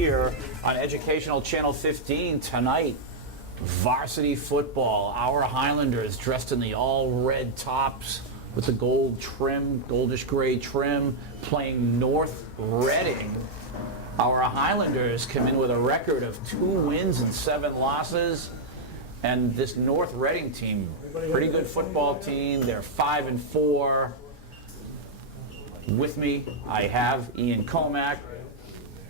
here on Educational Channel 15 tonight. Varsity football. Our Highlanders dressed in the all-red tops with the gold trim, goldish gray trim, playing North Reading. Our Highlanders come in with a record of 2 wins and 7 losses. And this North Reading team, pretty good football team. They're 5-4. With me, I have Ian Comack.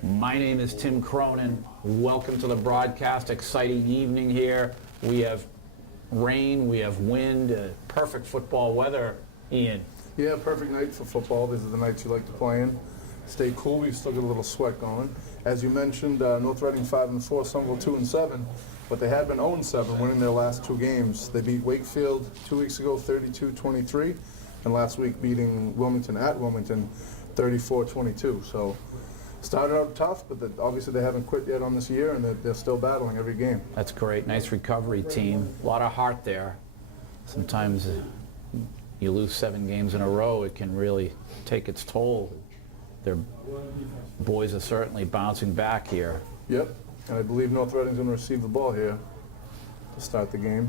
My name is Tim Cronin. Welcome to the broadcast. Exciting evening here. We have rain, we have wind, perfect football weather. Ian. Yeah, perfect night for football. These are the nights you like to play in. Stay cool. We've still got a little sweat going. As you mentioned, North Reading 5-4, Somerville 2-7, but they had been 0-7, winning their last 2 games. They beat Wakefield 2 weeks ago, 32-23, and last week beating Wilmington at Wilmington 34-22. So started out tough, but obviously they haven't quit yet on this year, and they're still battling every game. That's great. Nice recovery team. A lot of heart there. Sometimes you lose 7 games in a row, it can really take its toll. Their boys are certainly bouncing back here. Yep, and I believe North Reading's going to receive the ball here to start the game.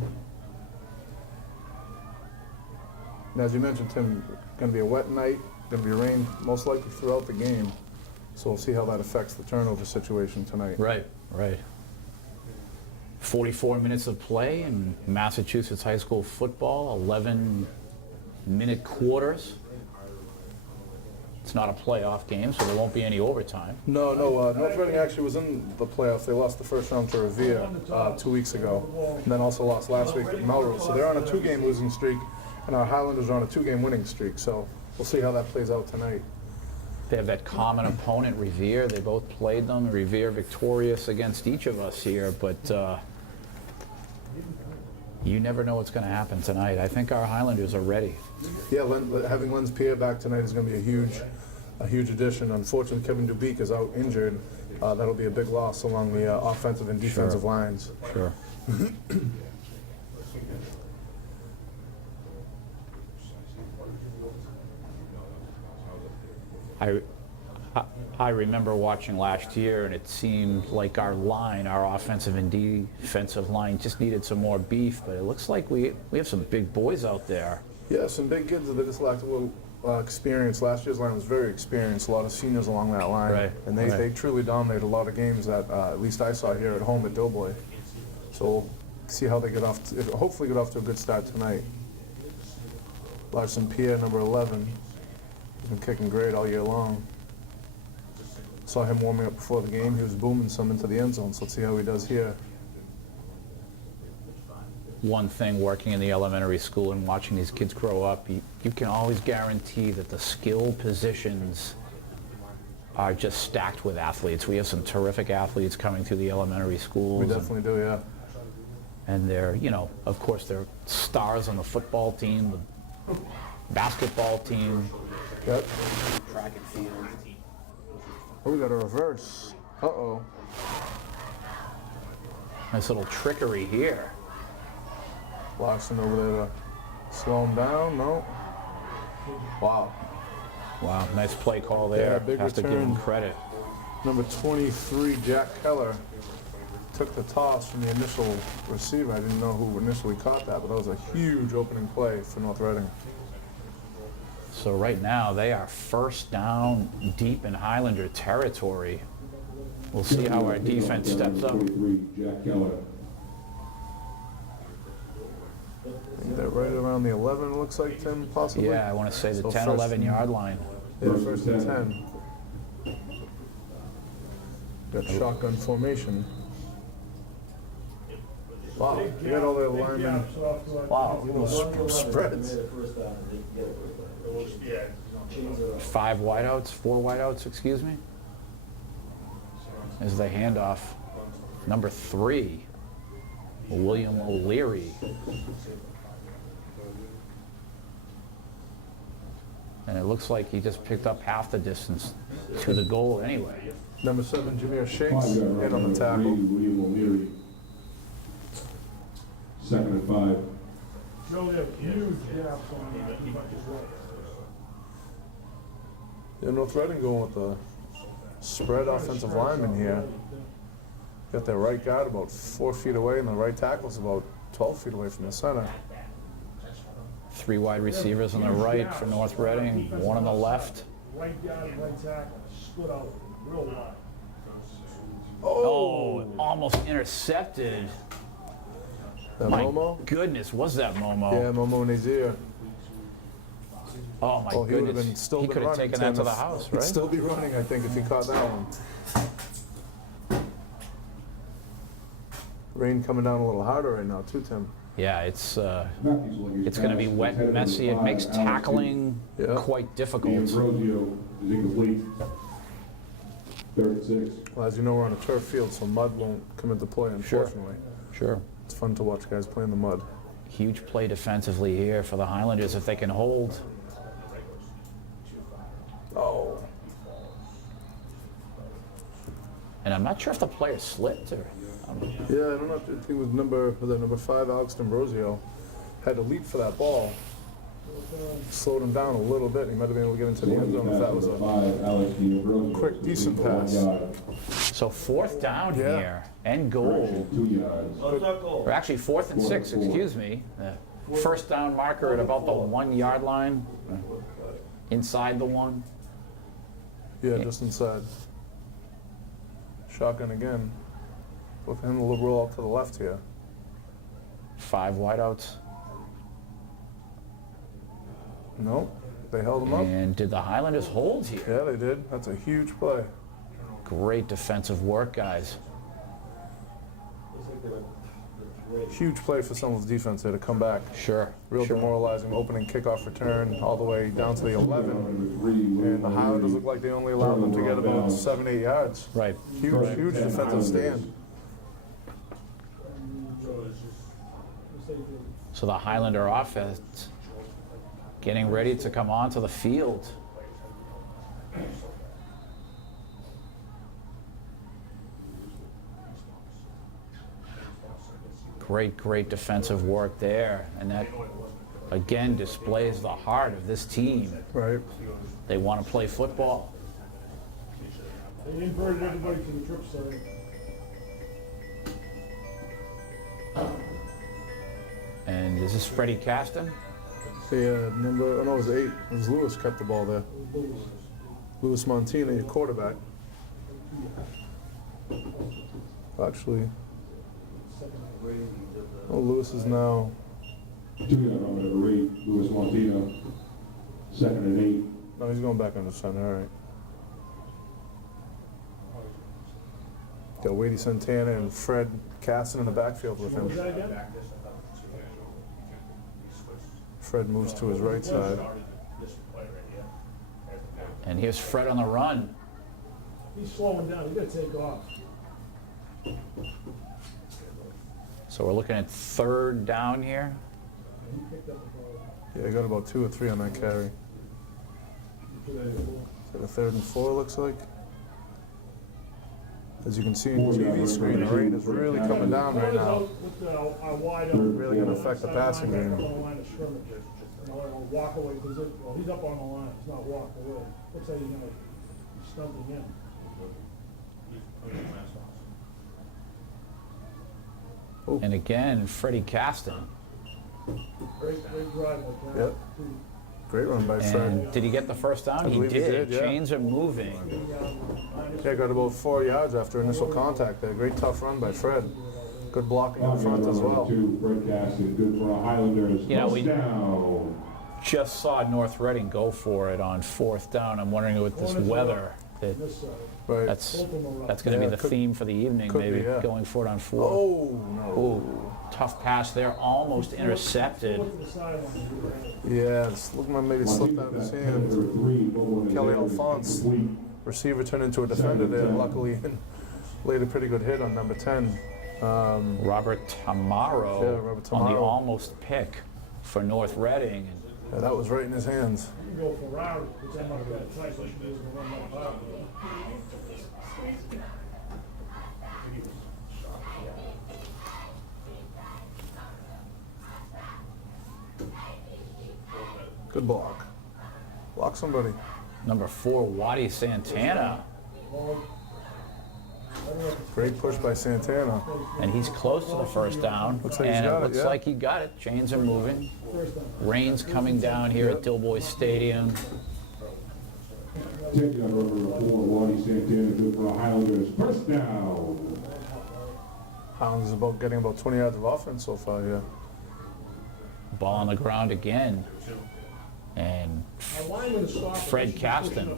And as you mentioned, Tim, going to be a wet night, going to be rain most likely throughout the game. So we'll see how that affects the turnover situation tonight. Right. 44 minutes of play in Massachusetts high school football, 11-minute quarters. It's not a playoff game, so there won't be any overtime. No, North Reading actually was in the playoffs. They lost the first round to Revere 2 weeks ago, and then also lost last week at Melrose. So they're on a 2-game losing streak, and our Highlanders are on a 2-game winning streak. So we'll see how that plays out tonight. They have that common opponent, Revere. They both played them. Revere victorious against each of us here, but you never know what's going to happen tonight. I think our Highlanders are ready. Yeah, having Lenz Pierre back tonight is going to be a huge addition. Unfortunately, Kevin Dubique is out injured. That'll be a big loss along the offensive and defensive lines. Sure. I remember watching last year, and it seemed like our line, our offensive and defensive line, just needed some more beef. But it looks like we have some big boys out there. Yeah, some big kids that just lacked a little experience. Last year's line was very experienced, a lot of seniors along that line. Right. And they truly dominated a lot of games that at least I saw here at home at Doughboy. So we'll see how they get off, hopefully get off to a good start tonight. Larson Pierre, number 11, has been kicking great all year long. Saw him warming up before the game. He was booming some into the end zone, so let's see how he does here. One thing working in the elementary school and watching these kids grow up, you can always guarantee that the skill positions are just stacked with athletes. We have some terrific athletes coming through the elementary schools. We definitely do, yeah. And they're, of course, they're stars on the football team, the basketball team, Yep. track and field. Oh, we got a reverse. Uh-oh. Nice little trickery here. Larson over there to slow him down. No. Wow. Wow, nice play call there. Yeah, big Have to give return. him credit. Number 23, Jack Keller, took the toss from the initial receiver. I didn't know who initially caught that, but that was a huge opening play for North Reading. So right now they are first down deep in Highlander territory. We'll see how our defense steps up. Jack Keller. They're right around the 11, it looks like, Tim, possibly? Yeah, I want to say the So 10, first 11 yard line. Yeah, first and 10. Got shotgun formation. Wow, you got all the linemen. Wow. Little spreads. 5 wideouts, 4 wideouts, excuse me. Is the handoff. Number 3, William O'Leary. And it looks like he just picked up half the distance to the goal anyway. Number 7, Jameer Shakes, in on the tackle. William O'Leary. 2nd and 5. Really a huge gap on that. Yeah, North Reading going with spread offensive lineman here. Got their right guard about 4 feet away, and the right tackle's about 12 feet away from the center. 3 wide receivers on the right for North Reading, 1 on the left. Right guard, right tackle, split out real wide. Oh, almost intercepted. That My Momo? goodness, was that Momo? Yeah, Momo Nazir. Oh my Oh, he would have goodness. been still He been could have running. taken that to Tim, the if- house, He'd right? still be running, I think, if he caught that one. Rain coming down a little harder right now, too, Tim. Yeah, it's going to be wet and messy. It makes tackling Yeah. quite The difficult. Ambrosio is incomplete. 3rd and 6. Well, as you know, we're on a turf field, so mud won't come into play, unfortunately. Sure. It's fun to watch guys play in the mud. Huge play defensively here for the Highlanders if they can hold. Oh. And I'm not sure if the player slipped or. Yeah, I don't know. I think it was number 5, Alex D'Ambrosio, had to leap for that ball. Slowed him down a little bit. He might have been able to get into the end zone if that was a 5, Alex D'Ambrosio. quick, decent For 1 pass. yard. So 4th down Yeah. here and goal. Correction, 2 yards. Or actually 4th and 6, excuse me. First down marker at about the 1 yard line. Inside the 1. Yeah, just inside. Shotgun again. Look at him to roll out to the left here. 5 wideouts. Nope. They held him up. And did the Highlanders hold here? Yeah, they did. That's a huge play. Great defensive work, guys. Huge play for someone's defense there to come back. Sure. Real sure. demoralizing opening kickoff return all the way down to the 11. Number 3, And the Highlanders look like they only allowed them to get about 7, 8 yards. Right. Huge defensive stand. So the Highlander offense getting ready to come onto the field. Great defensive work there. And that, again, displays the heart of this team. Right. They want to play football. They inverted everybody to the trip side. And is this Freddie Caston? Yeah, number, oh no, it was 8. It was Lewis kept the ball there. Louis Montina, your quarterback. Actually, oh, Lewis is now, 2 yard run, number 8, Louis Montino. 2nd and 8. no, he's going back on the center, all right. Got Wadey Santana and Fred Caston in the backfield with What was him. that again? Fred moves to his right side. And here's Fred on the run. He's slowing down, he's gotta take off. So we're looking at 3rd down here. He picked up the ball. Yeah, he got about 2 or 3 on that carry. Is that a 3rd and 4, looks like? As you can see in the TV screen, the rain is really coming down right now. With the, wide up. Really going to affect the passing On the game. line of scrimmage. Walk away, because well, he's up on the line, he's not walk away. Looks like he's gonna be stumping in. And again, Freddie Caston. Great drive like that. Yep. Great run by Fred. And did he get the first down? I He believe he did. did, yeah. Chains are moving. Yeah, got about 4 yards after initial contact there. Great tough run by Fred. Good blocking in front as well. 2, Fred Caston, good for our Highlanders. You know, we- Touchdown. Just saw North Reading go for it on 4th down. I'm wondering with this weather, that This side. Right. that's Both of them are up. going to be Yeah, the could- theme for the evening, could be, maybe yeah. going for it on 4. Oh, no. Ooh, tough pass there, almost intercepted. Look to the sideline. Yeah, it's looking like maybe it slipped out of his hand. Kelly Alphonse, receiver turned into a defender there. Luckily, laid a pretty good hit on number 10. Robert Tamaro, Yeah, Robert on the Tamaro. almost pick for North Reading. Yeah, that was right in his hands. You can go Ferrari, which I'm not gonna try, so she doesn't run that hard. Good block. Block somebody. Number 4, Waddy Santana. Great push by Santana. And he's close to the first down. Looks like he's and got it it, looks yeah. like he got it. Chains are moving. Rain's coming down here at Dilboy Stadium. Taking on number 4, Lonnie Santana, good for the Highlanders. First down. Highlanders is about getting about 20 yards of offense so far, yeah. Ball on the ground again. And Fred Caston.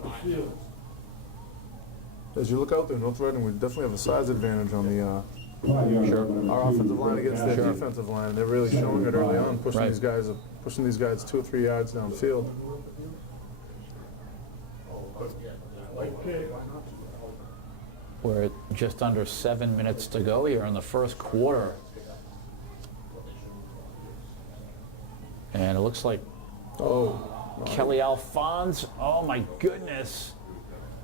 As you look out there, North Reading, we definitely have a size advantage on the 5 yards. our offensive line against their defensive line. They're really showing it early on, pushing Right. these guys 2 or 3 yards downfield. We're at just under 7 minutes to go here in the first quarter. And it looks like Oh, Kelly Alphonse. Oh my goodness.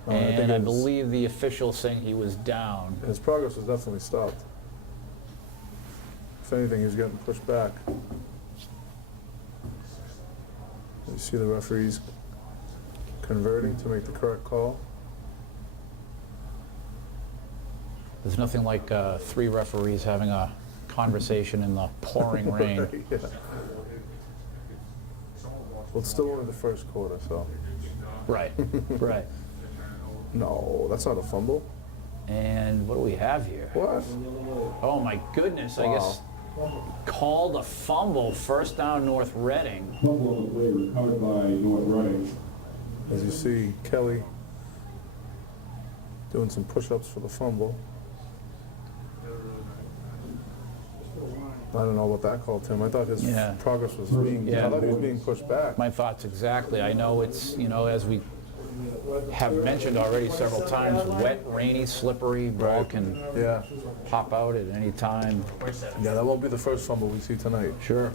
I think And I it's- believe the official saying he was down. his progress was definitely stopped. If anything, he was getting pushed back. You see the referees converting to make the correct call. There's nothing like 3 referees having a conversation in the pouring rain. Yeah. Well, it's still only the first quarter, so. Right, right. No, that's not a fumble. And what do we have here? What? Oh my goodness, I guess called a fumble, first down North Reading. Fumble on the play recovered by North Reading. As you see, Kelly doing some push-ups for the fumble. I don't know what that called, Tim. I thought his Yeah. progress was being. Yeah. I thought he was being pushed back. My thoughts exactly. I know it's, as we have mentioned already several times, wet, rainy, slippery, ball can Yeah. pop out at any time. Yeah, that won't be the first fumble we see tonight. Sure.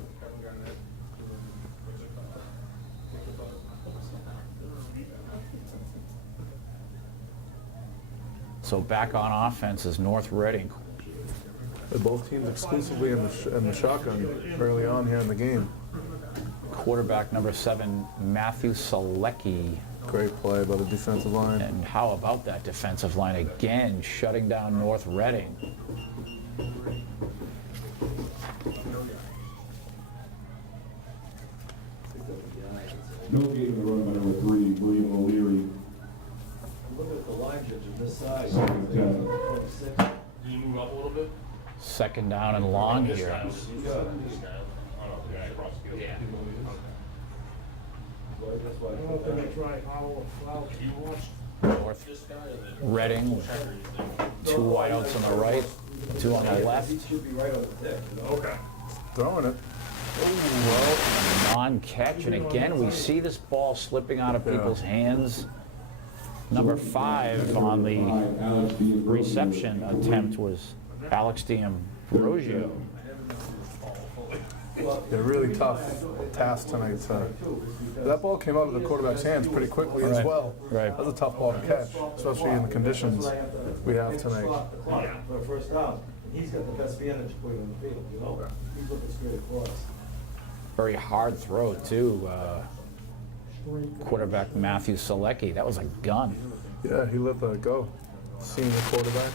So back on offense is North Reading. They're both teams exclusively in the shotgun early on here in the game. Quarterback number 7, Matthew Selecki. Great play by the defensive line. And how about that defensive line again, shutting down North Reading? No gain in the run by number 3, William O'Leary. Look at the line judge on this side. Second and 10. 26. Can you move up a little bit? Second down and long here. This guy. Oh, no, the guy across the field. Yeah. That's why I don't think that's right. How, You watch North this guy and then Reading, 2 wideouts on the right, 2 on the left. He should be right over there. Okay. Throwing it. Non-catch, and again, we see this ball slipping out of people's hands. Number 5 on the Alex D'Ambrosio. reception attempt was Alex D'Ambrosio. They're really tough task tonight. That ball came out of the quarterback's hands pretty quickly as Right. well. Right. That's a tough ball to catch, especially in the conditions we have tonight. For a first down, he's got the best vantage point on the field, you know? He's looking straight across. Very hard throw, too. Quarterback Matthew Selecki. That was a gun. Yeah, he let that go. Senior quarterback.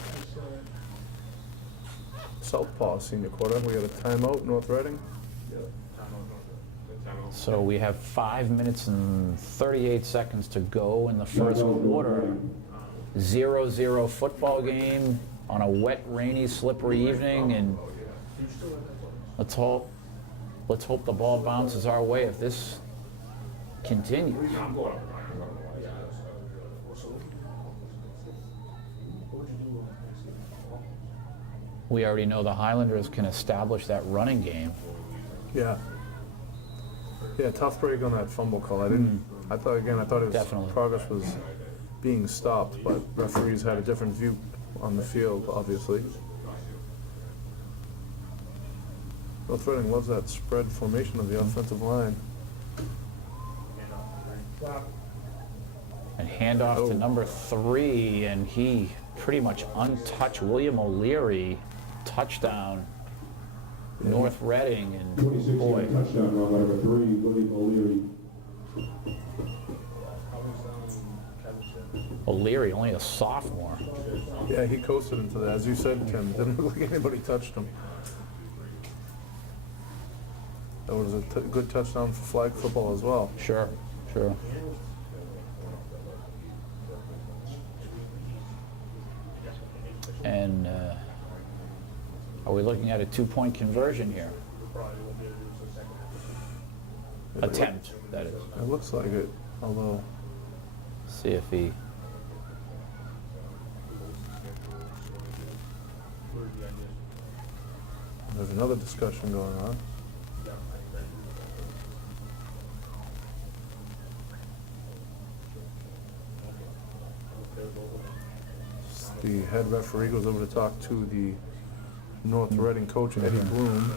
Southpaw senior quarterback. We got a timeout, North Reading. So we have 5 minutes and 38 seconds to go in the first quarter. 0-0 football game on a wet, rainy, slippery evening, and let's hope the ball bounces our way if this continues. We already know the Highlanders can establish that running game. Yeah. Yeah, tough break on that fumble call. I thought his Definitely. progress was being stopped, but referees had a different view on the field, obviously. North Reading loves that spread formation of the offensive line. And handoff to number 3, and he pretty much untouched William O'Leary. Touchdown, North Reading, and 26-yard boy, touchdown run by number 3, William O'Leary. O'Leary, only a sophomore. Yeah, he coasted into that. As you said, Tim, didn't look like anybody touched him. That was a good touchdown for flag football as well. Sure, sure. And are we looking at a 2-point conversion here? Attempt, that is. It looks like it, although See if he. there's another discussion going on. The head referee goes over to talk to the North Reading coach, Eddie Bloom.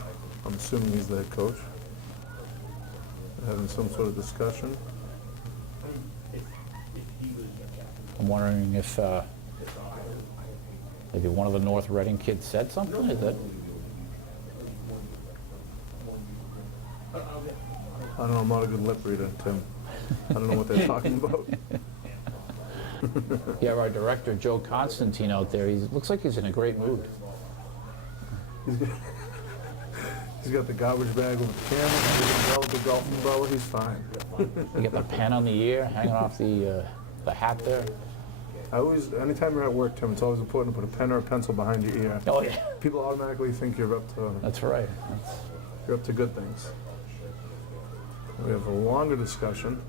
I'm assuming he's the head coach. They're having some sort of discussion. I'm wondering if maybe one of the North Reading kids said something. Is that? I don't know, I'm not a good lip reader, Tim. I don't know what they're talking about. Yeah, our director Joe Constantine out there. He looks like he's in a great mood. He's got the garbage bag with the camera, the golf umbrella, he's fine. You got the pen on the ear hanging off the hat there. I always, anytime you're at work, Tim, it's always important to put a pen or a pencil behind your ear. Oh yeah, People automatically think you're up to that's right. good things. We have a longer discussion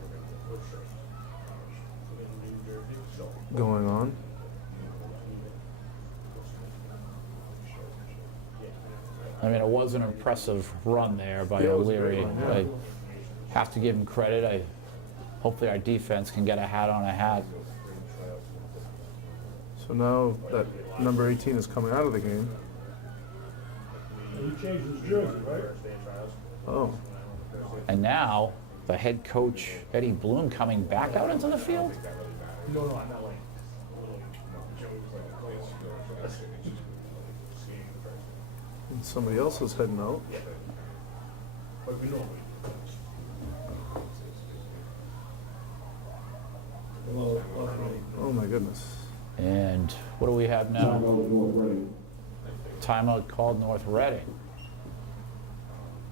going on. I mean, it was an impressive run there by Yeah, it was a O'Leary. great run, yeah. I have to give him credit. Hopefully our defense can get a hat on a hat. So now that number 18 is coming out of the game. He changed his jersey, right? Oh, And now the head coach Eddie Bloom coming back out into the field. No, I'm not like. and somebody else is heading out. But we know. Oh my goodness. And what do we have now? Timeout North Reading. Timeout called North Reading.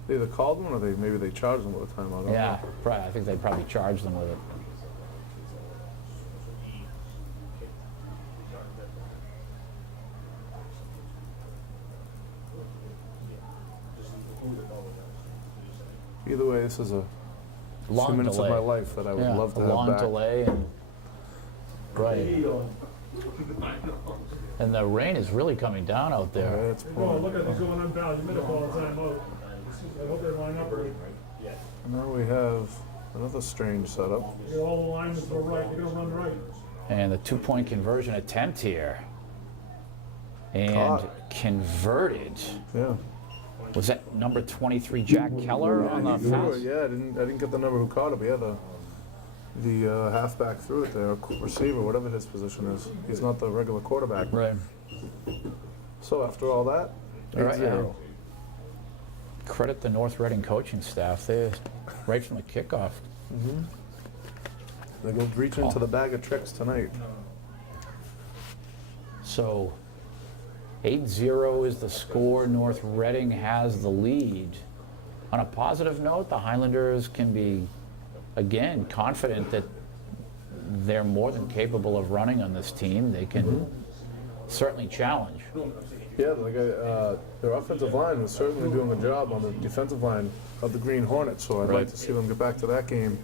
They either called them or maybe they charged them with a timeout. I don't know. Yeah, I think they probably charged them with it. Either way, this is a Long 2 minutes delay. of my life that I would Yeah, love to a have long back. delay. And, right. And the rain is really coming down out Yeah, there. it's Oh, pouring. look at this going unbalanced. You better call a timeout. I hope they line up right. Now we have another strange setup. Get all the lines to the right. They're gonna run right. And the 2-point conversion attempt here. And Caught. converted. Yeah. Was that number 23 Jack Keller on the He threw pass? it, yeah, I didn't get the number who caught it, but yeah, the halfback threw it there, receiver, whatever his position is. He's not the regular quarterback. Right. So after all that, All right, 8-0. Credit the North Reading coaching staff there, right from the kickoff. They go reach into the bag of tricks tonight. So 8-0 is the score. North Reading has the lead. On a positive note, the Highlanders can be, again, confident that they're more than capable of running on this team. They can certainly challenge. Yeah, their offensive line was certainly doing a job on the defensive line of the Green Hornets, so I'd Right. like to see them get back to that game.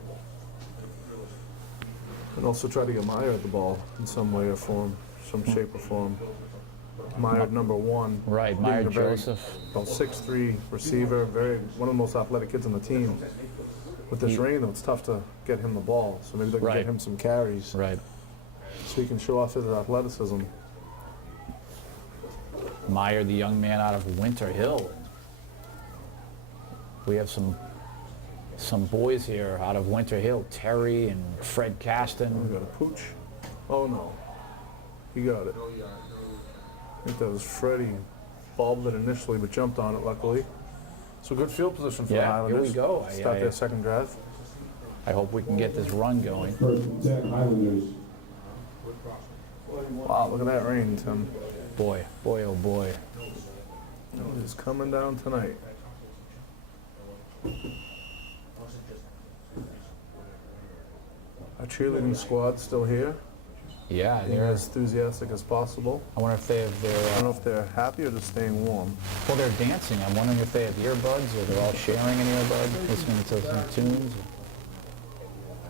And also try to get Meyer at the ball in some way or form, some shape or form. Meyer, number 1. Right, being Meyer a very- Joseph. About 6'3" receiver, one of the most athletic kids on the team. With this rain, though, it's tough to get him the ball, so maybe they can Right. get him some carries Right. so he can show off his athleticism. Meyer, the young man out of Winter Hill. We have some boys here out of Winter Hill, Terry and Fred We Caston. got a pooch. Oh no, he got it. I think that was Freddie. Bulbed it initially, but jumped on it luckily. So good field position for the Yeah, here Highlanders. we go. Start their second drive. I hope we can get this run going. First and 10, Highlanders. Wow, look at that rain, Tim. Boy, boy, oh boy. It is coming down tonight. Our cheerleading squad's still here. Yeah, Being as enthusiastic as possible. I wonder if they have I don't their, know if they're happy or just staying warm. well, they're dancing. I'm wondering if they have earbuds or they're all sharing an earbud, listening to some tunes.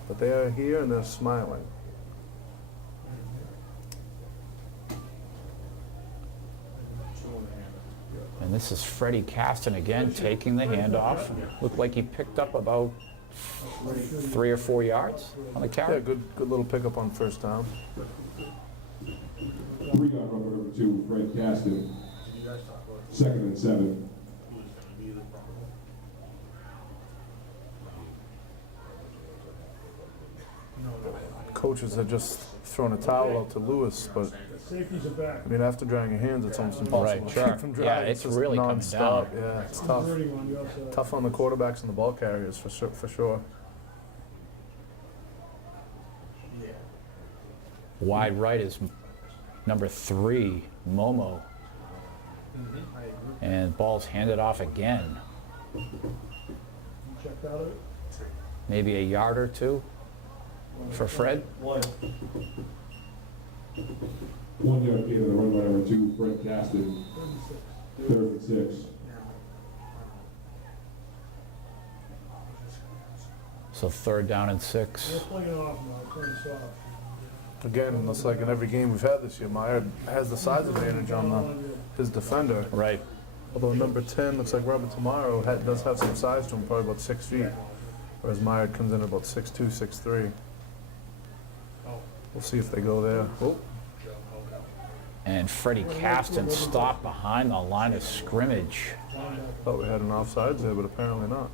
But they are here and they're smiling. And this is Freddie Caston again, taking the handoff. Looked like he picked up about 3 or 4 yards on the Yeah, carry. good little pickup on first down. 3-yard run number 2, Fred Caston. 2nd and 7. Coaches had just thrown a towel out to Lewis, but Safeties are back. I mean, after drying your hands, it's almost impossible Right, to sure. keep them dry. Yeah, it's just really coming nonstop. down. Yeah, it's tough. 30 on the outside. Tough on the quarterbacks and the ball carriers for sure. Wide right is number 3, Momo. And ball's handed off again. You checked out of it? Maybe a yard or two for Fred. 1. 1 yard gain on the run by number 2, Fred Caston. 36. 3rd and 6. So 3rd down and 6. They're playing off now, playing soft. Again, it's like in every game we've had this year, Meyer has the size advantage on his defender. Right. Although number 10 looks like Robert Tomorrow does have some size to him, probably about 6 feet. Whereas Meyer comes in about 6'2", 6'3". We'll see if they go there. Oh, And Freddie Caston stopped behind the line of scrimmage. thought we had an offsides there, but apparently not.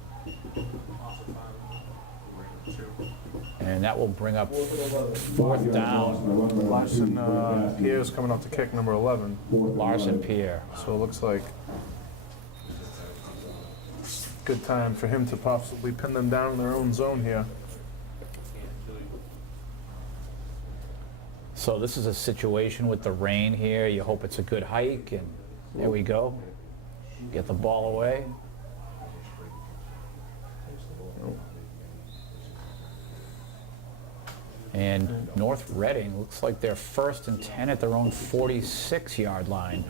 And that will bring up 4th down. Larson Pierre's coming up to kick number 11. Larson Pierre. So it looks like good time for him to possibly pin them down in their own zone here. So this is a situation with the rain here. You hope it's a good hike, and there we go. Get the ball away. And North Reading looks like they're 1st and 10 at their own 46-yard line.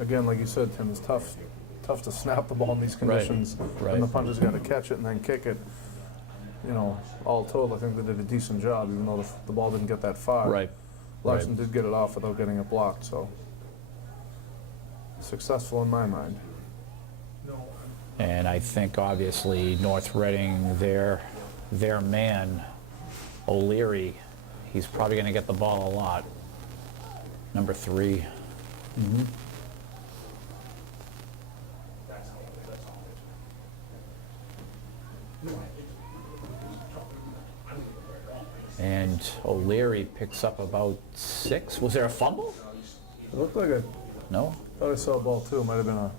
Again, like you said, Tim, it's tough to snap the ball in these conditions. right. And the punter's got to catch it and then kick it. You know, all told, I think they did a decent job, even though the ball didn't get that far. Right. Larson did get it off without getting it blocked, so successful in my mind. And I think obviously North Reading, their man, O'Leary, he's probably going to get the ball a lot. Number 3. And O'Leary picks up about 6. Was there a fumble? It looked like I No? thought I saw a ball too. It might have been a.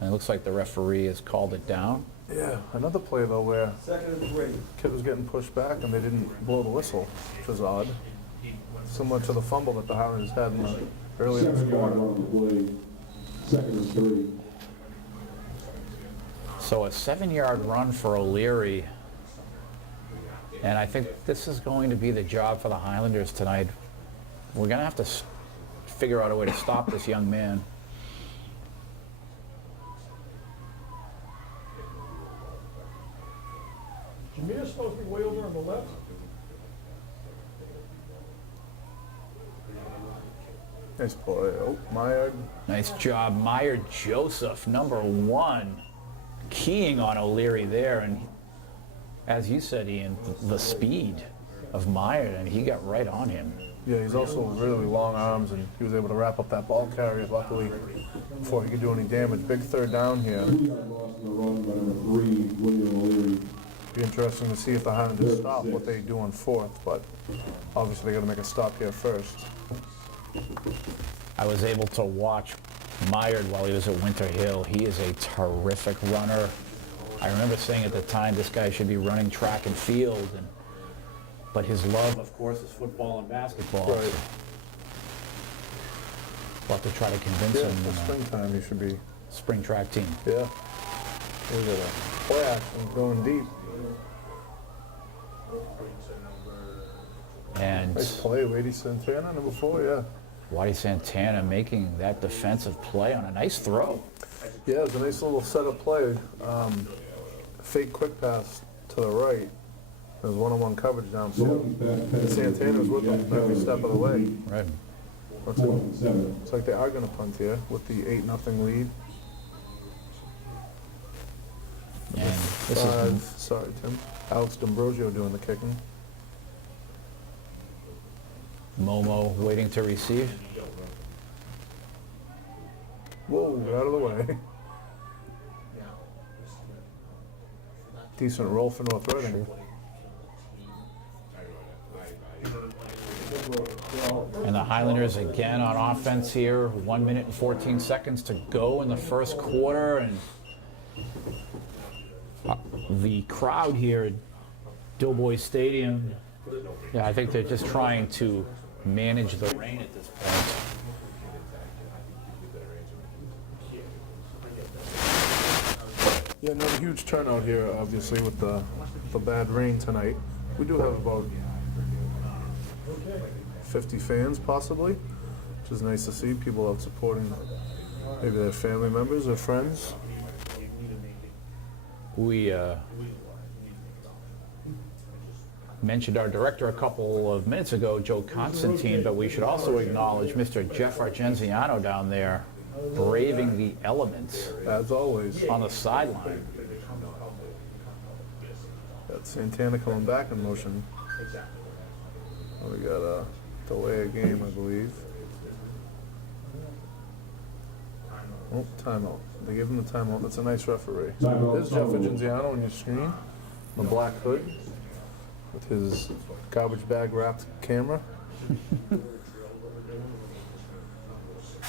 And it looks like the referee has called it down. Yeah, another play though where 2nd and 3. kid was getting pushed back and they didn't blow the whistle, which was odd. Similar to the fumble that the Highlanders had in the early in the 7-yard quarter. run on the play. 2nd and 3. So a 7-yard run for O'Leary. And I think this is going to be the job for the Highlanders tonight. We're going to have to figure out a way to stop this young man. Jameer's supposed to be way over on the left. Nice play. Oh, Meyer. Nice job. Meyer Joseph, number 1, keying on O'Leary there. And as you said, Ian, the speed of Meyer, and he got right on him. Yeah, he's also really long arms, and he was able to wrap up that ball carrier, luckily, before he could do any damage. Big 3rd down here. 2-yard loss on the run by number 3, William O'Leary. Be interesting to see if the Highlanders stop what they do on 4th, but obviously they got to make a stop here first. I was able to watch Meyer while he was at Winter Hill. He is a terrific runner. I remember saying at the time, this guy should be running track and field. And But his love, of course, is football and basketball. Right. We'll have to try to convince Yeah, him. for springtime you should be. Spring track team. Yeah. Look at that. Play action going deep. And Nice play, Wady Santana, number 4, yeah. Waddy Santana making that defensive play on a nice throw. Yeah, it was a nice little setup play. Fake quick pass to the right. There was one-on-one coverage downfield. And Santana was with him every step of the way. Right. It's like they are going to punt here with the 8-0 lead. And this is Sorry, Tim. Alex D'Ambrosio doing the kicking. Momo waiting to receive. Whoa, get out of the way. Decent roll for North Reading. And the Highlanders again on offense here. 1 minute and 14 seconds to go in the first quarter. And the crowd here at Doughboy Stadium, yeah, I think they're just trying to manage the rain at this point. Yeah, another huge turnout here, obviously, with the bad rain tonight. We do have about 50 fans, possibly, which is nice to see. People out supporting maybe their family members or friends. We mentioned our director a couple of minutes ago, Joe Constantine, but we should also acknowledge Mr. Jeff Argenziano down there braving the elements As always. on the sideline. Got Santana coming back in motion. Oh, we got a delay of game, I believe. Oh, timeout. They give him the timeout. That's a nice referee. There's Jeff Argenziano on your screen, the black hood, with his garbage bag wrapped camera.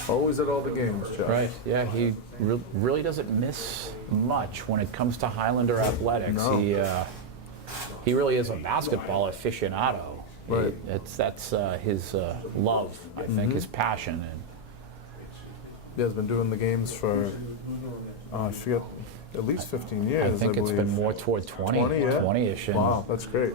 Always at all the games, Jeff. Right, yeah, he really doesn't miss much when it comes to Highlander athletics. No. He really is a basketball aficionado. Right. That's his love, I think, his passion. And He has been doing the games for, I forget, at least 15 years, I think it's believe. been more toward 20, 20, yeah? 20-ish. And Wow, that's great.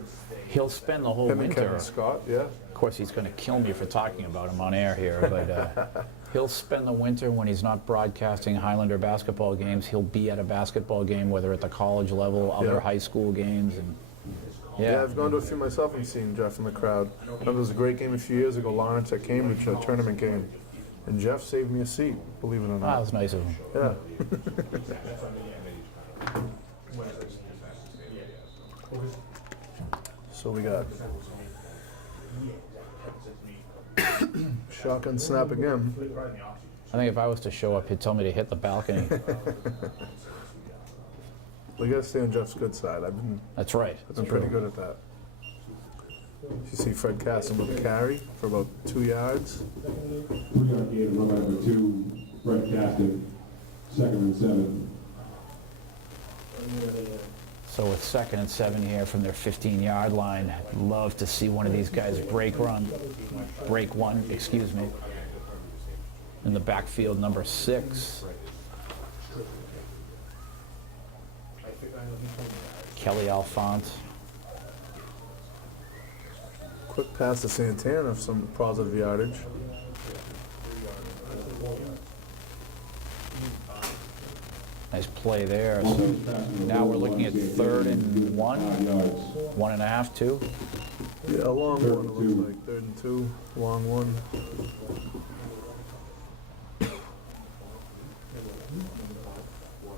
he'll spend the whole Him and winter. Kevin Scott, yeah. Of course, he's going to kill me for talking about him on air here, but he'll spend the winter when he's not broadcasting Highlander basketball games. He'll be at a basketball game, whether at the college level, other Yeah. high school games, and Yeah, I've gone to a few myself and seen Jeff in the crowd. Remember, there was a great game a few years ago, Lawrence at Cambridge, a tournament game. And Jeff saved me a seat, believe it or that not. was nice of him. Yeah. So we got shotgun snap again. I think if I was to show up, he'd tell me to hit the balcony. We got to stay on Jeff's good side. I've That's right. been pretty good at that. You see Fred Casson with a carry for about 2 yards. 3-yard gain, run by number 2, Brett Caston, 2nd and 7. So with 2nd and 7 here from their 15-yard line, I'd love to see one of these guys break one, excuse me. In the backfield, number 6. Kelly Alphonse. Quick pass to Santana for some positive yardage. Nice play there. So now we're looking at 3rd and 1, 1.5, 2. Yeah, a long one, it looks like. 3rd and 2, long one.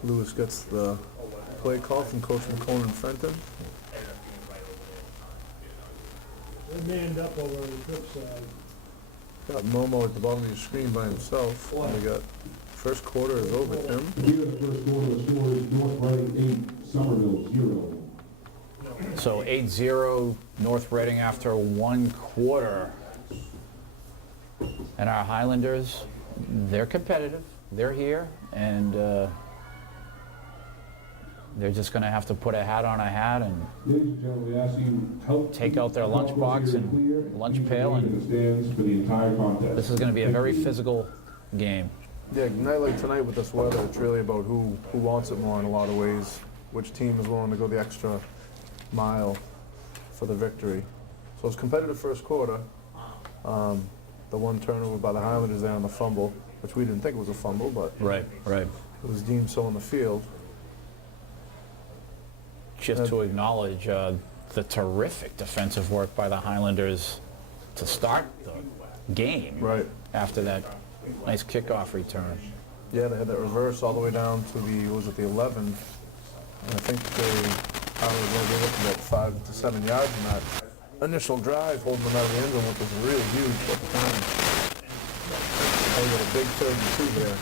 Lewis gets the play call from Coach McCone and Fenton. They're manned up over on the flip side. Got Momo at the bottom of your screen by himself. And we got first quarter is over, Tim. Here in the first quarter, the score is North Reading 8, Somerville 0. So 8-0 North Reading after 1 quarter. And our Highlanders, they're competitive. They're here. And they're just going to have to put a hat on a hat and Ladies and gentlemen, we ask you help. take out their lunchbox and lunch pail, in and the stands for the entire contest. this is going to be a very physical game. Yeah, a night like tonight with this weather, it's really about who wants it more in a lot of ways. Which team is willing to go the extra mile for the victory. So it was competitive first quarter. The one turnover by the Highlanders there on the fumble, which we didn't think was a fumble, but Right. it was deemed so on the field. Just to acknowledge the terrific defensive work by the Highlanders to start the game. Right. After that nice kickoff return. Yeah, they had that reverse all the way down to the, what was it, the 11. And I think they were looking at 5 to 7 yards in that initial drive, holding them out of the end zone, which was really huge at the time. They got a big 32 there.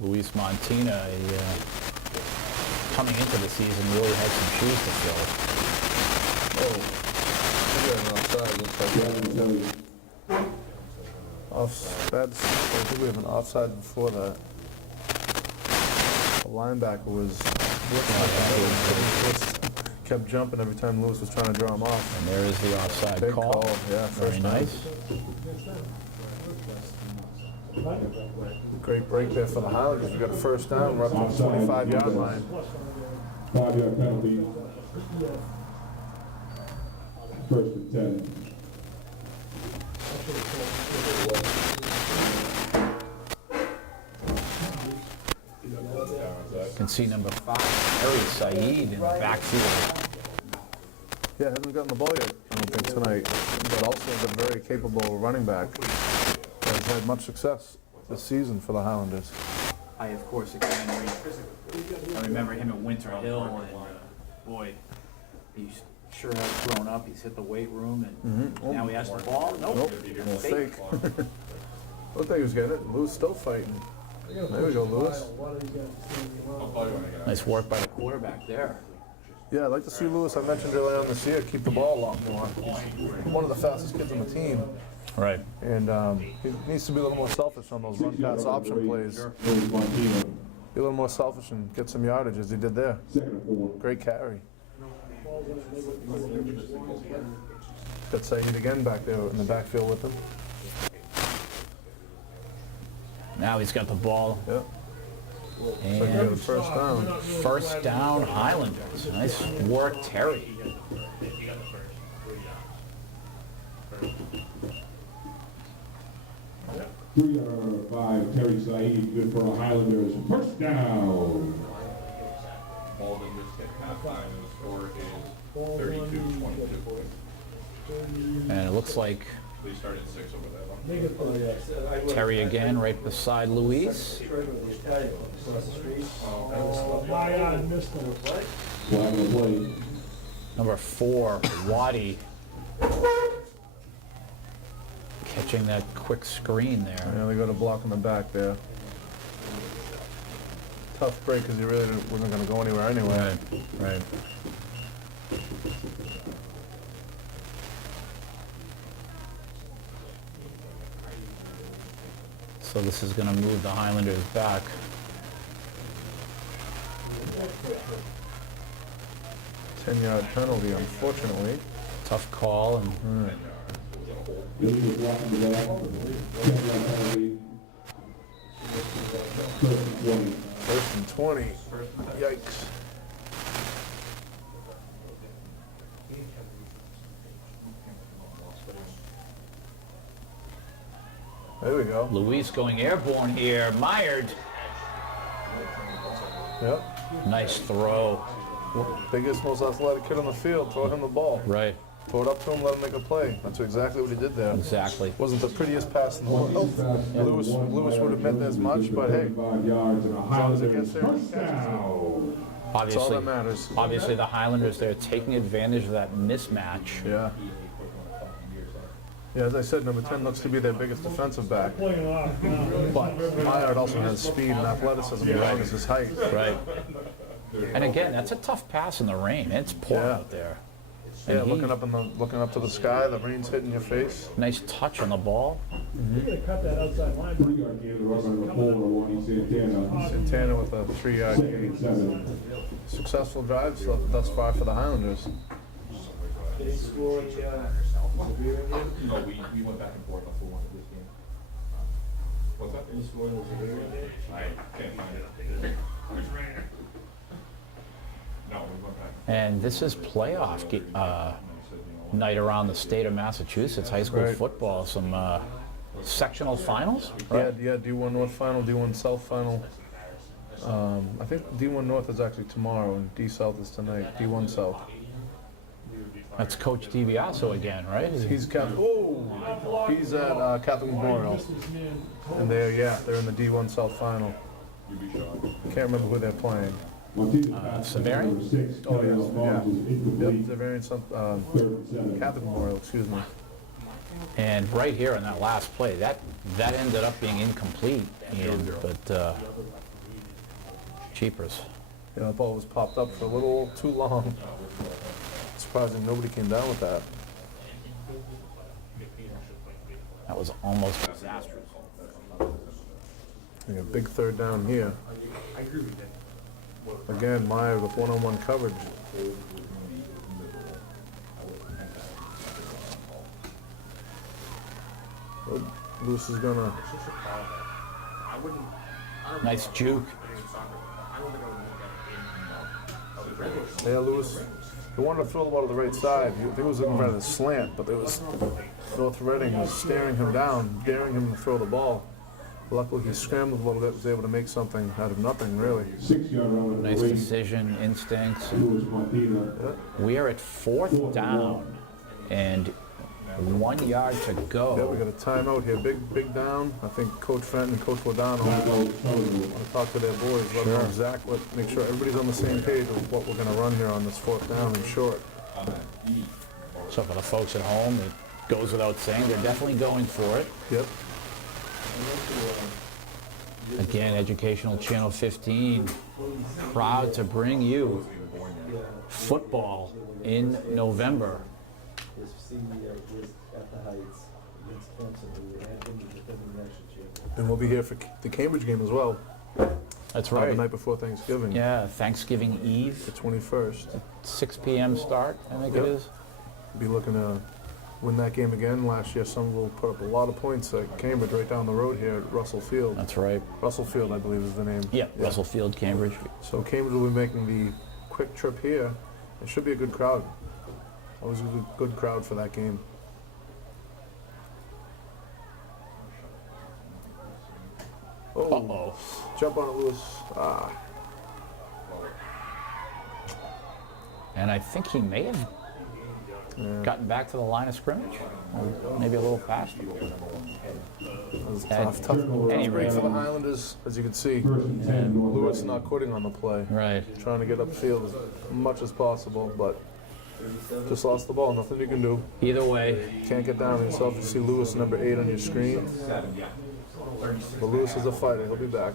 Luis Montina, coming into the season, really had some shoes to fill. Oh, we got an offside, looks like. I think we have an offside before that. The linebacker was kept jumping every time Lewis was trying to draw him off. And there is the offside Big call. yeah, Very first down. nice. Great break there for the Highlanders. We got a first down. We're up to the 25-yard line. 5-yard penalty. First and 10. You can see number 5, Harry Saeed, in the backfield. Yeah, hasn't gotten the ball yet, I don't think, tonight. But also is a very capable running back. Has had much success this season for the Highlanders. I, of course, again, I remember him at Winter Hill, and boy, he's sure has grown up. He's hit the weight room, and now he has the ball. Nope. Mistake. Looked like he was getting it. Lewis still fighting. There we go, Lewis. Nice work by the quarterback there. Yeah, I'd like to see Lewis, I mentioned earlier on this year, keep the ball a lot more. He's one of the fastest kids on the team. Right. And he needs to be a little more selfish on those run pass option plays. Montino. Be a little more selfish and get some yardage as he did there. Second and 4. Great carry. Got Saeed again back there in the backfield with him. Now he's got the ball. Yep. So he got a And first down. first down, Highlanders. Nice work, Terry. Number 5, Terry Saeed, good for the Highlanders. First down. Malden just hit halftime, and the score is 32-22. And it looks like We started 6 over that one. Terry again, right beside Luis. I missed him. Flag on the play. Number 4, Waddy. Catching that quick screen there. Yeah, they got a block in the back there. Tough break because he really wasn't going to go anywhere anyway. Right. So this is going to move the Highlanders back. Ten-yard penalty, unfortunately. Tough call, and Illegal block in the back. 10-yard penalty. First and 20. First and 20. Yikes. There we go. Luis going airborne here. Mired. Yep. Nice throw. Biggest, most athletic kid on the field. Throw him the ball. Right. Throw it up to him, let him make a play. That's exactly what he did there. Exactly. Wasn't the prettiest pass in the world. Lewis would admit as much, but hey, as long as it gets there, he catches it. That's all Obviously, that matters. obviously the Highlanders, they're taking advantage of that mismatch. Yeah. Yeah, as I said, number 10 looks to be their biggest defensive back. Playing off now. But Myard also has speed and athleticism as long as his height. Right. And again, that's a tough pass in the rain. It's pouring Yeah. out there. Yeah, And he- looking up to the sky, the rain's hitting your face. Nice touch on the ball. You gotta cut that outside line. 3-yard gain, the rush on the pole, Ronnie Santana, Santana with a 3-yard second gain. and 7. Successful drive thus far for the Highlanders. Did he score the Severe game? No, we went back and forth on who won this game. What's that? Did he score the Severe game? I can't find it. No, we went back. And this is playoff night around the state of Massachusetts, high school Right. football. Some sectional finals. Yeah, D1 North final, D1 South final. I think D1 North is actually tomorrow and D South is tonight. D1 South. That's Coach DiBiaso again, right? He's he's at Catholic Memorial, and they're in the D1 South final. Can't remember who they're playing. Severian? Number 6, Oh, Kelly yes, Alphonse is Yep, incomplete, they're very 3rd and 7. Catholic Memorial, excuse me. And right here in that last play, that ended up being incomplete, Ian, but cheapers. Yeah, the ball was popped up for a little too long. Surprising nobody came down with that. That was almost disastrous. A big third down here. Again, Meyer with one-on-one coverage. Oh, Lewis is gonna. Nice juke. Yeah, Lewis. He wanted to throw the ball to the right side. He was looking at a slant, but North Reading was staring him down, daring him to throw the ball. Luckily, he scrambled a little bit, was able to make something out of nothing, really. 6-yard run on the Nice wing, decision, instincts. Louis Martina. We are at 4th down and 1 yard to Yeah, we go. got a timeout here. Big down. I think Coach Fenton and Coach Wadano Timeout, want Somerville. to talk to their boys, let them know exactly, make sure everybody's on the same page of what we're going to run here on this 4th down and short. So for the folks at home, it goes without saying, they're definitely going for it. Yep. Again, Educational Channel 15, proud to bring you football in November. His senior year was at the Heights against Clemson. We had him as the defending national champion. And we'll be here for the Cambridge game as well. That's The right. night before Thanksgiving. Yeah, Thanksgiving Eve, The 21st. 6 p.m. start, I think it Yep. is. Be looking to win that game again. Last year, Somerville put up a lot of points at Cambridge right down the road here at Russell Field. That's right. Russell Field, I believe, is the name. Yeah, Russell Field, Cambridge. So Cambridge will be making the quick trip here. It should be a good crowd. Always a good crowd for that game. Oh, Uh-oh. jump on it, Lewis. Ah, And I think he may have gotten back to the line of scrimmage, or maybe a little past. that was At tough. any Great rate. for the Highlanders, as you can see. 1st and 10, North Lewis Reading. not quitting on the play. Right. Trying to get upfield as much as possible, but just lost the ball. Nothing you can do. Either way, Can't get down on yourself. You see Lewis, number 8 on your screen. But Lewis is a fighter. He'll be back.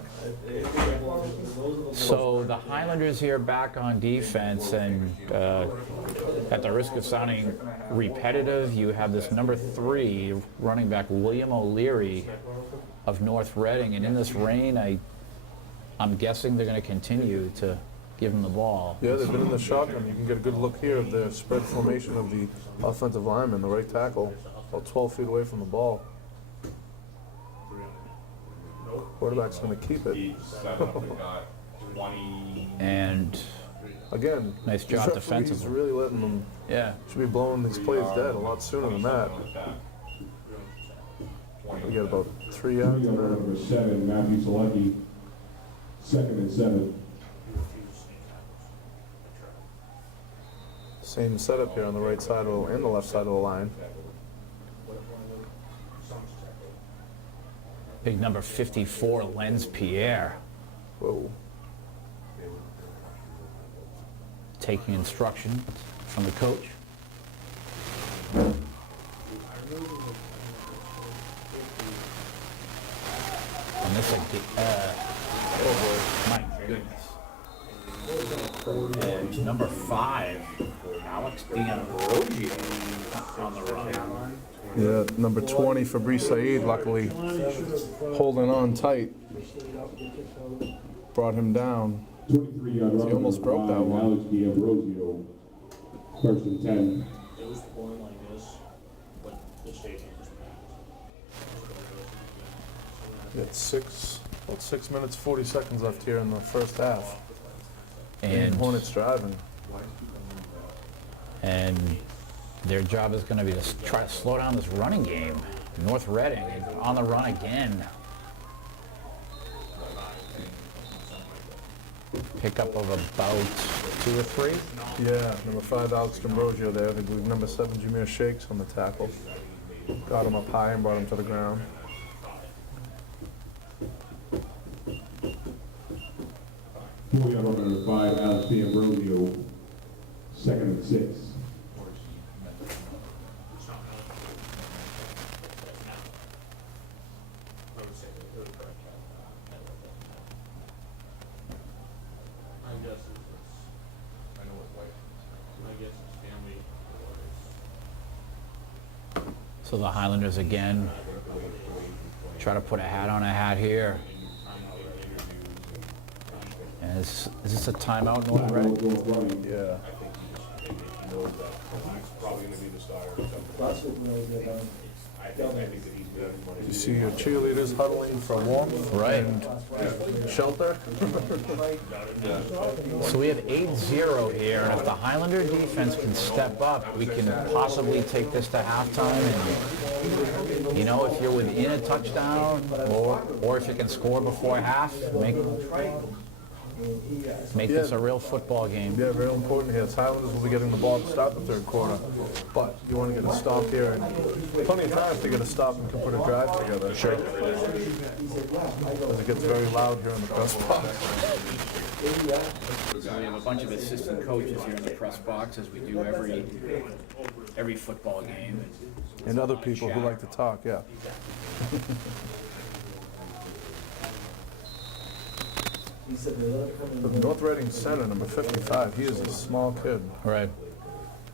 so the Highlanders here back on defense, and at the risk of sounding repetitive, you have this number 3 running back, William O'Leary of North Reading, and in this rain, I'm guessing they're going to continue to give him the ball. Yeah, they've been in the shotgun. You can get a good look here of the spread formation of the offensive lineman, the right tackle, about 12 feet away from the ball. Quarterback's going to keep it. He set up, we got 20. And Again, Nice these job referees defensively. really letting them, yeah, should be blowing these plays dead a lot sooner than that. We got about 3 yards. 3-yard run number 7, Matthew Selecki, 2nd and 7. Same setup here on the right side and the left side of the line. big number 54, Lenz Pierre, Whoa. taking instruction from the coach. And this, my goodness. And number 5, Alex D'Ambrosio on the run. Yeah, number 20, Fabrice Said, luckily holding on tight. Brought him down. 23-yard run. He almost broke that one. Alex D'Ambrosio, first and 10. It was going like this, but the stadium was packed. It's about 6 minutes, 40 seconds left here in the first half. And Hornets driving. And their job is going to be to try to slow down this running game. North Reading on the run again. Pickup of about 2 or 3. Yeah, number 5, Alex D'Ambrosio there. I believe number 7, Jameer Shakes on the tackle. Got him up high and brought him to the ground. Four-yard run, number 5, Alex D'Ambrosio, second and 6. So the Highlanders again try to put a hat on a hat here. And is this a timeout, North Reading? Yeah. You see your cheerleaders huddling for warmth Right. and shelter. So we have 8-0 here, and if the Highlander defense can step up, we can possibly take this to halftime. And, you know, if you're within a touchdown, or if you can score before half, make this a real football game. Yeah, very important here. Highlanders will be getting the ball to start the third quarter, but you want to get a stop here, and plenty of time to get a stop and can put a drive together. Sure. As it gets very loud here in the press box. So we have a bunch of assistant coaches here in the press box, as we do every football game. And other people who like to talk, yeah. The North Reading center, number 55, he is a small kid. Right.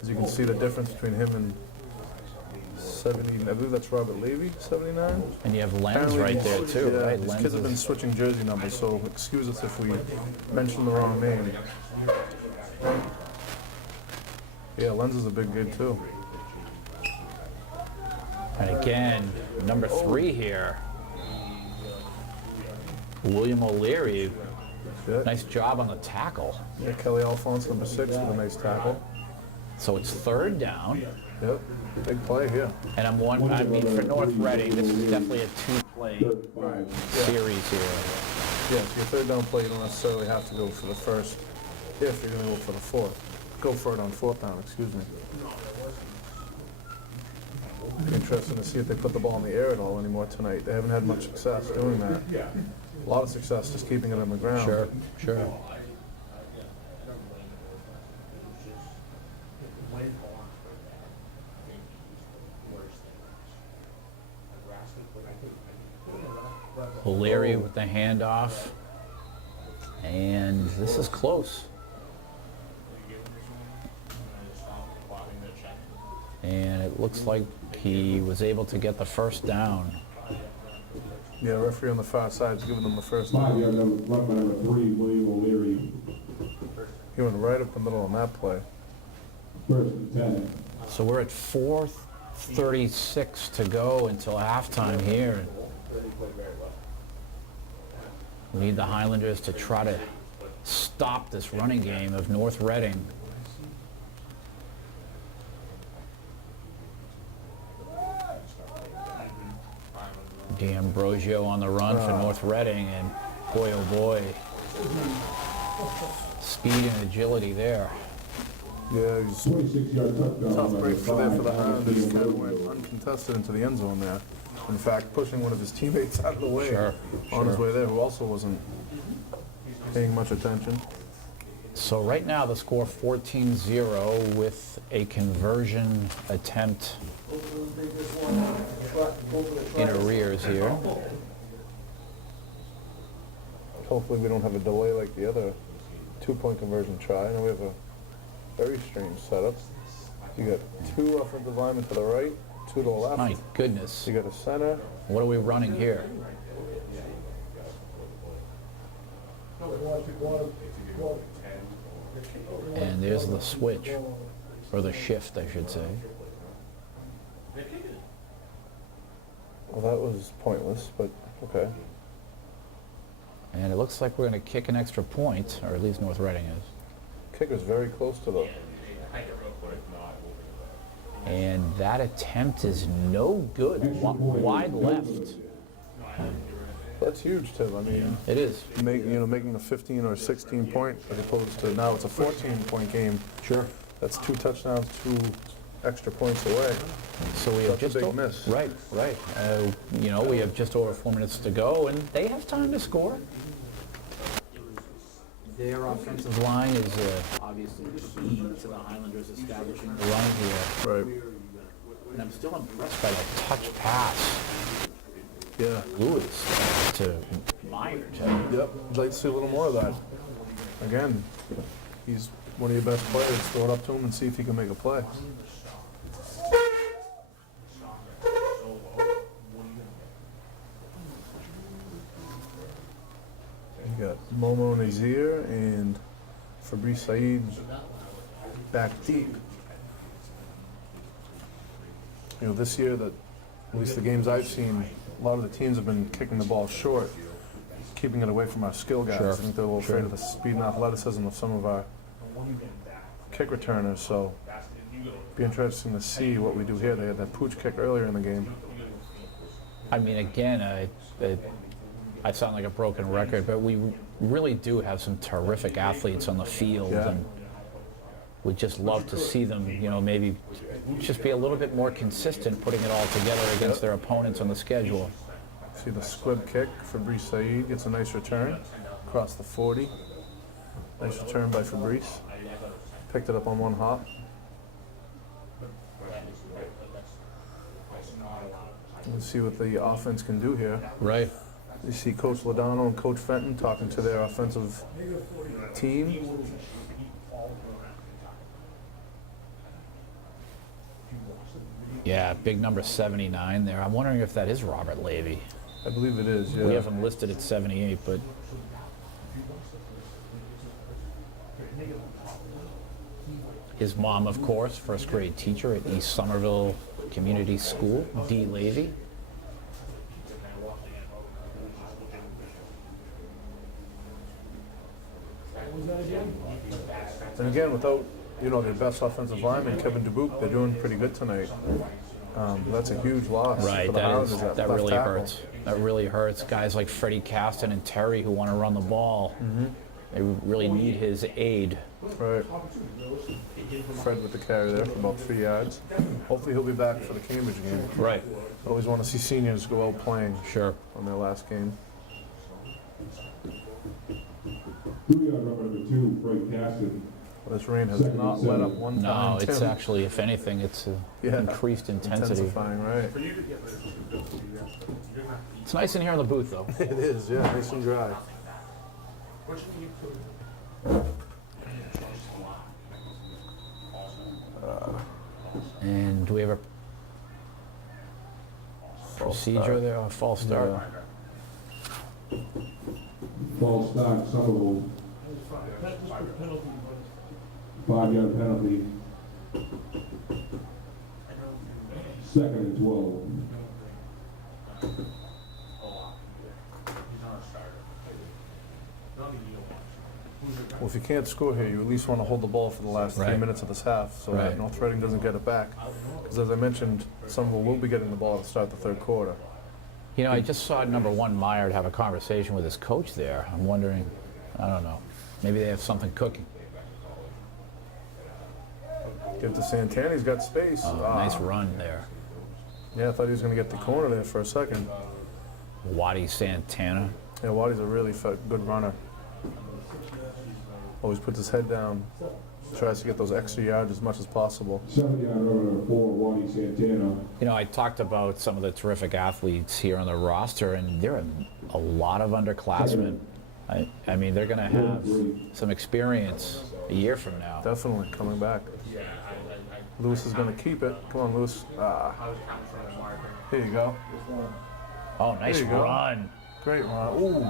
As you can see the difference between him and 70, I believe that's Robert Levy, 79? And you have Lenz right there too, Yeah, right? these Lenz kids have been is, switching jersey numbers, so excuse us if we mention the wrong name. Yeah, Lenz is a big kid too. and again, number 3 here, William O'Leary. Yeah. Nice job on the tackle. Yeah, Kelly Alphonse, number 6, with a nice tackle. So it's 3rd down, Yep, big play here. and I mean for North Reading, this is definitely a 2-play series here. Yeah, so your 3rd down play, you don't necessarily have to go for the first, if you're going to go for the 4th. Go for it on 4th down, excuse me. Be interesting to see if they put the ball in the air at all anymore tonight. They haven't had much success doing that. A lot of success just keeping it on the ground. Sure. O'Leary with the handoff, and this is close. And it looks like he was able to get the first down. Yeah, referee on the far side is giving them the first down. 5-yard run by number 3, William O'Leary, He went right up the middle on that play. first and 10. So we're at 4:36 to go until halftime here. We need the Highlanders to try to stop this running game of North Reading. D'Ambrosio on the run for North Reading, and boy, oh boy, speed and agility there. Yeah, he's 26-yard touchdown. tough by break for there for the Highlanders. He kind of D'Ambrosio. went uncontested into the end zone there. In fact, pushing one of his teammates out of the way Sure, on his sure. way there, who also wasn't paying much attention. So right now the score 14-0 with a conversion attempt in arrears here. Hopefully we don't have a delay like the other 2-point conversion try. And we have a very strange setup. You got 2 offensive linemen to the right, 2 to the left. My goodness. You got a center. What are we running here? And there's the switch, or the shift, I should say. Well, that was pointless, but okay. And it looks like we're going to kick an extra point, or at least North Reading is. Kicker's very close to the. And that attempt is no good. Wide left. That's huge, Tim. I mean, It is. making a 15 or 16 point as opposed to now it's a 14-point game. Sure. That's 2 touchdowns, 2 extra points away. So we have That's a just big miss. Right. We have just over 4 minutes to go, and they have time to score. Their offensive line is Obviously key to the Highlanders establishing the run here, Right. and I'm still impressed by a touch pass. Yeah. Lewis to Myers. Yep. I'd like to see a little more of that. Again, he's one of your best players. Throw it up to him and see if he can make a play. You got Momo Nazir and Fabrice Saeed back deep. This year, at least the games I've seen, a lot of the teams have been kicking the ball short, keeping it away from our skill guys. Sure. I think they're a little afraid of the speed and athleticism of some of our kick returners. So, be interesting to see what we do here. They had that pooch kick earlier in the game. I mean, again, I sound like a broken record, but we really do have some terrific athletes on the field, Yeah. and we'd just love to see them, maybe just be a little bit more consistent putting it all together against their opponents on the schedule. See the squib kick. Fabrice Saeed gets a nice return across the 40. Nice return by Fabrice. Picked it up on one hop. Let's see what the offense can do here. Right. You see Coach Lodano and Coach Fenton talking to their offensive team. Yeah, big number 79 there. I'm wondering if that is Robert Levy. I believe it is, yeah. We have him listed at 78, but his mom, of course, first grade teacher at East Somerville Community School, D. Levy. And again, without, their best offensive lineman, Kevin Dubuque, they're doing pretty good tonight. That's a huge loss Right, for the Highlanders. that left really tackle. hurts. That really hurts. Guys like Freddie Caston and Terry who want to run the ball, they really need his aid. Right. Fred with the carry there for about 3 yards. Hopefully he'll be back for the Cambridge game. Right. Always want to see seniors go out playing Sure. on their last game. 2-yard run number 2, Fred Caston. This rain has not let up one time. No, it's Tim. actually, if anything, it's Yeah. increased intensity. Intensifying, right. It's nice in here in the booth, though. It is, yeah, nice and dry. And do we have a procedure there? A false start? False start, Somerville. 5-yard penalty. 2nd and 12. Well, if you can't score here, you at least want to hold the ball for the last 3 Right. minutes of this half so Right. that North Reading doesn't get it back. Because as I mentioned, Somerville will be getting the ball to start the third quarter. I just saw number 1 Meyer have a conversation with his coach there. I'm wondering, I don't know, maybe they have something cooking. Give to Santana, he's got space. Nice run there. Yeah, I thought he was going to get the corner there for a second. Waddy Santana. Yeah, Waddy's a really good runner. Always puts his head down, tries to get those extra yards as much as possible. 7-yard run number 4, Waddy Santana. I talked about some of the terrific athletes here on the roster, and there are a lot of underclassmen. I mean, they're going to have some experience a year from now. Definitely coming back. Lewis is going to keep it. Come on, Lewis. Here you go. Oh, nice There you go. run. Great run. Ooh.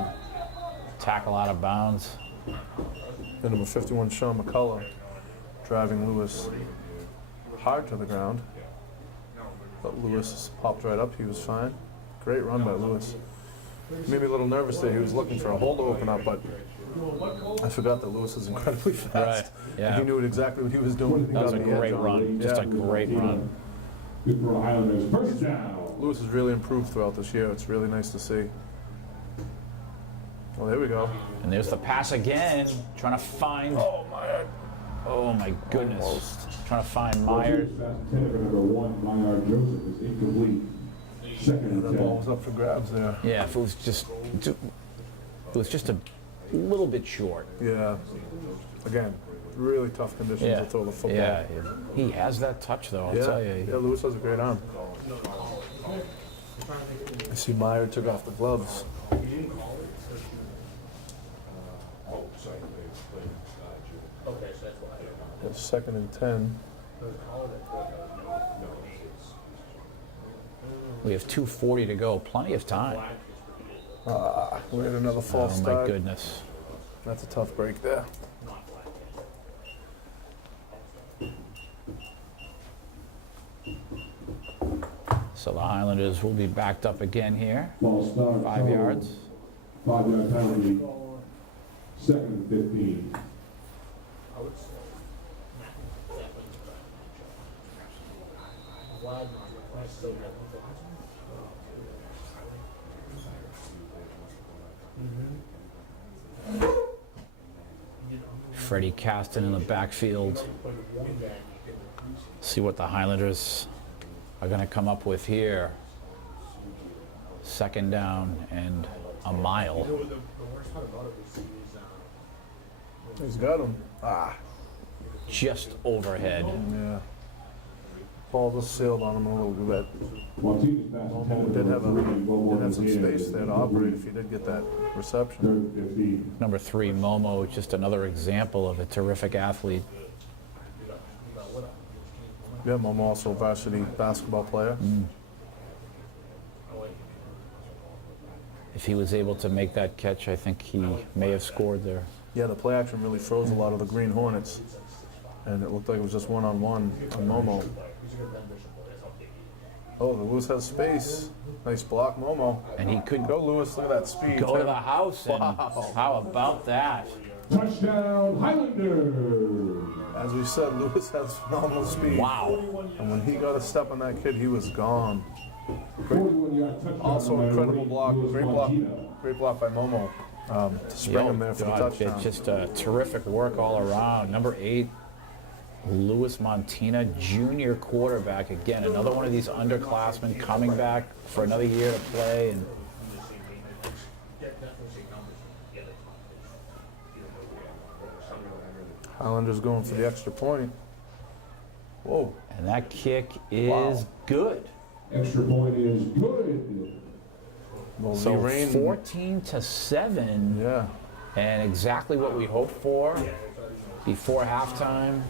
Tackle out of bounds. The number 51, Sean McCullough, driving Lewis hard to the ground. But Lewis popped right up. He was fine. Great run by Lewis. Made me a little nervous that he was looking for a hole to open up, but I forgot that Lewis is incredibly fast. Right, yeah. He knew exactly what he was doing. He That was got a the edge great on run. it. Just Yeah. a great run. Good for Highlanders. First down. Lewis has really improved throughout this year. It's really nice to see. Well, there we go. And there's the pass again. Trying to find. Oh my goodness. Almost. Trying to find Myers. Pass intended for number 1, Maillard Joseph, is incomplete. Second and That ball 10. was up for grabs there. Yeah, if it was just a little bit short. Yeah. Again, really tough conditions Yeah, to throw the football. yeah. He has that touch though. I'll Yeah, tell you. yeah, Lewis has a great arm. I see Meyer took off the gloves. It's second and 10. We have 2:40 to go. Plenty of time. We had another false Oh my start. goodness. That's a tough break there. So the Highlanders will be backed up again here. False start. 5 yards. 5-yard penalty. Second and 15. Freddie Caston in the backfield. See what the Highlanders are going to come up with here. Second down and a mile. He's got him. Just overhead. Yeah. Ball just sailed on him a little bit. Martinez pass Momo intended did for have number 3, did have some Momo space there to operate if he did get that reception. Third and 15. Number 3, Momo, just another example of a terrific athlete. Yeah, Momo also a varsity basketball player. If he was able to make that catch, I think he may have scored there. Yeah, the play action really froze a lot of the Green Hornets. And it looked like it was just one-on-one on Momo. Oh, the Lewis has space. Nice block, Momo. And he could Go, Lewis. Look at that speed. go to the house. And Wow. how about that? Touchdown, Highlanders! As we said, Lewis has phenomenal speed. Wow. And when he got a step on that kid, he was gone. 41-yard touchdown. Also, by incredible block. Luis Great block. Martina. Great block by Momo to spring him there for the God, touchdown. it's just terrific work all around. Number 8, Luis Martina, junior quarterback. Again, another one of these underclassmen coming back for another year to play. And Highlanders going for the extra point. Whoa. and that kick is Wow. good. Extra point is good. Well, So Lee Rain, 14-7, yeah. and exactly what we hoped for before halftime.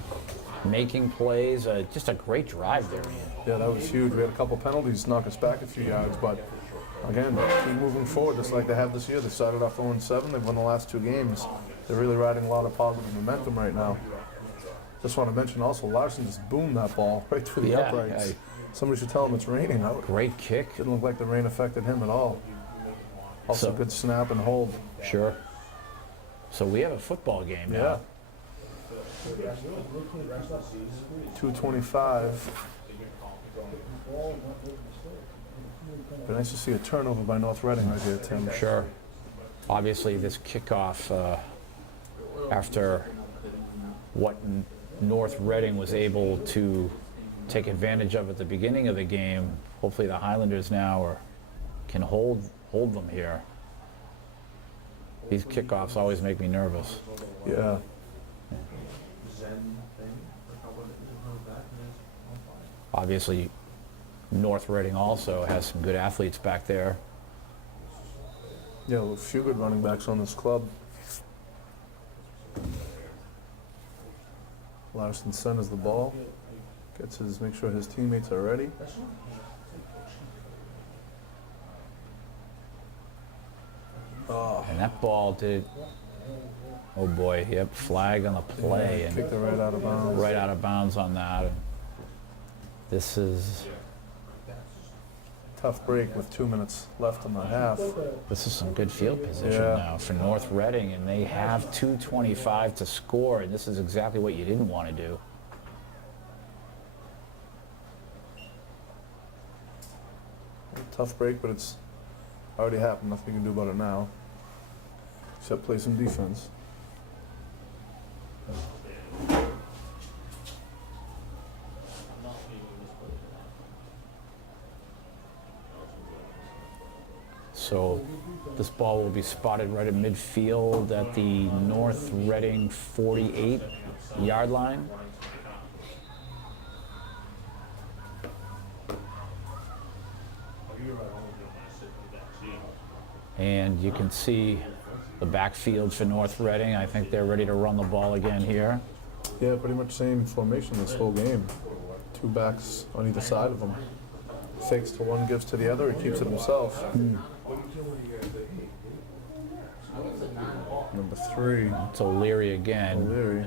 Making plays, just a great drive there. Yeah, that was huge. We had a couple penalties knock us back a few yards, but again, keep moving forward just like they have this year. They started off 0-7. They've won the last 2 games. They're really riding a lot of positive momentum right now. Just want to mention also, Larson just boomed that ball right through the Yeah, uprights. yeah. Somebody should tell him it's raining. That Great kick. didn't look like the rain affected him at all. Also, So- good snap and hold. Sure. So we have a football game Yeah. now. 2:25. But nice to see a turnover by North Reading right here, Tim. Sure. Obviously, this kickoff, after what North Reading was able to take advantage of at the beginning of the game, hopefully the Highlanders now can hold them here. These kickoffs always make me nervous. Yeah. Obviously, North Reading also has some good athletes back there. Yeah, a few good running backs on this club. Larson centers the ball. Make sure his teammates are ready. Oh, And that ball did, oh boy, yep, flag on the play. And kicked it right out of bounds. right out of bounds on that. And this is Tough break with 2 minutes left in the half. some good field position Yeah. now for North Reading, and they have 2:25 to score, and this is exactly what you didn't want to do. Tough break, but it's already happened. Nothing you can do about it now, except play some defense. So this ball will be spotted right at midfield at the North Reading 48-yard line. And you can see the backfield for North Reading. I think they're ready to run the ball again here. Yeah, pretty much same formation this whole game. 2 backs on either side of him. Fakes to one, gives to the other. He keeps it himself. Number 3, It's O'Leary again. O'Leary.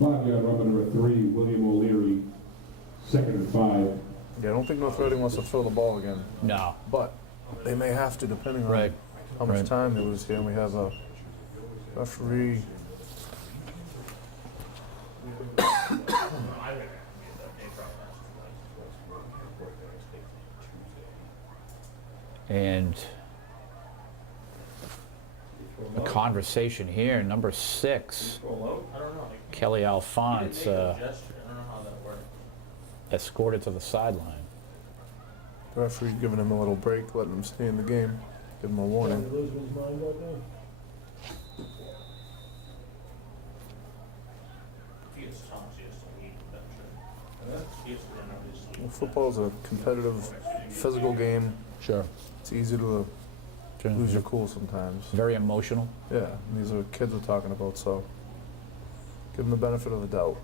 5-yard run by number 3, William O'Leary, 2nd and 5. Yeah, I don't think North Reading wants to throw the ball again, No. but they may have to depending on Right. how much Right. time they lose here. And we have a referee. And a conversation here, number 6, Kelly Alphonse, escorted to the sideline. The referee giving him a little break, letting him stay in the game, give him a warning. Lisbon's mind out there. Well, football's a competitive, physical game. Sure. It's easy to lose your cool sometimes. Very emotional. Yeah, and these are kids we're talking about, so give them the benefit of the doubt.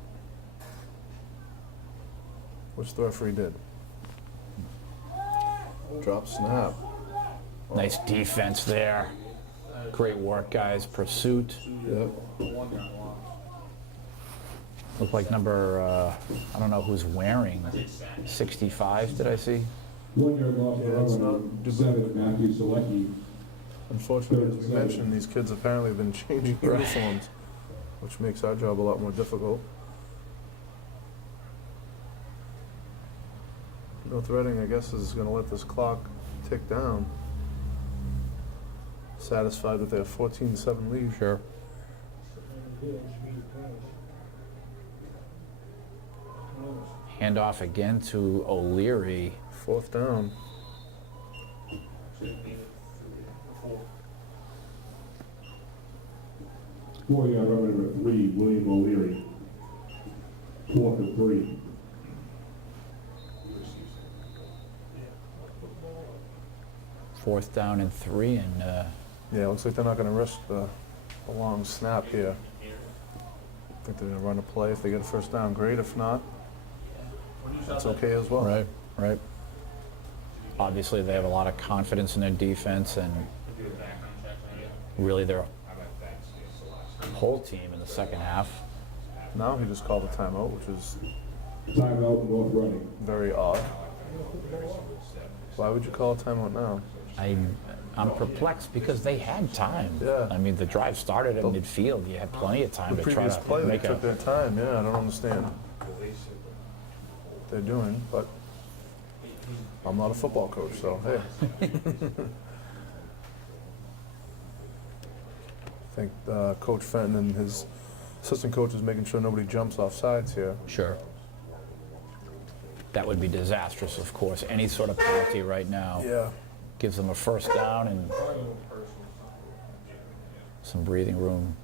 Which the referee did. Drop snap. Nice defense there. Great work, guys. Pursuit. Yep. Looked like number, I don't know who's wearing 65, did I see? 1-yard loss for Yeah, it's run not- by 7, Matthew Selecki. Unfortunately, as we mentioned, these kids apparently have been changing uniforms, which makes our job a lot more difficult. North Reading, I guess, is going to let this clock tick down. Satisfied with their 14-7 lead. Sure. Handoff again to O'Leary. 4th down. Four-yard run by number 3, William O'Leary, 4th and 3. Fourth down and 3, and Yeah, it looks like they're not going to risk the long snap here. I think they're going to run a play. If they get a first down, great. If not, that's okay as well. right. Obviously, they have a lot of confidence in their defense, and really their whole team in the second half. Now he just called a timeout, which is Timeout, North Reading. very odd. Why would you call a timeout now? I'm perplexed because they had time. Yeah. I mean, the drive started at midfield. You had plenty of time The to try previous play, to they make took a. their time. Yeah, I don't understand what they're doing, but I'm not a football coach, so hey. I think Coach Fenton and his assistant coach is making sure nobody jumps off sides here. Sure. That would be disastrous, of course. Any sort of penalty right now Yeah. gives them a first down and some breathing room.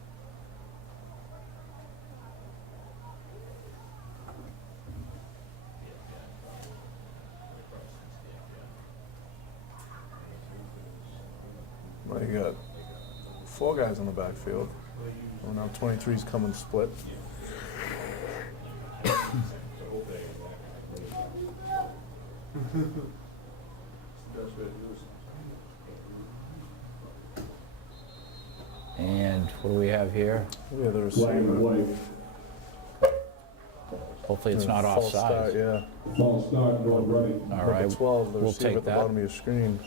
Well, you got 4 guys in the backfield. Well, now 23's coming split. And what do we have here? Yeah, the Flag and receiver. play. Hopefully it's not False start, offside. yeah. False start, North Reading. All Number right, 12, the we'll receiver take at the that. bottom of your screen,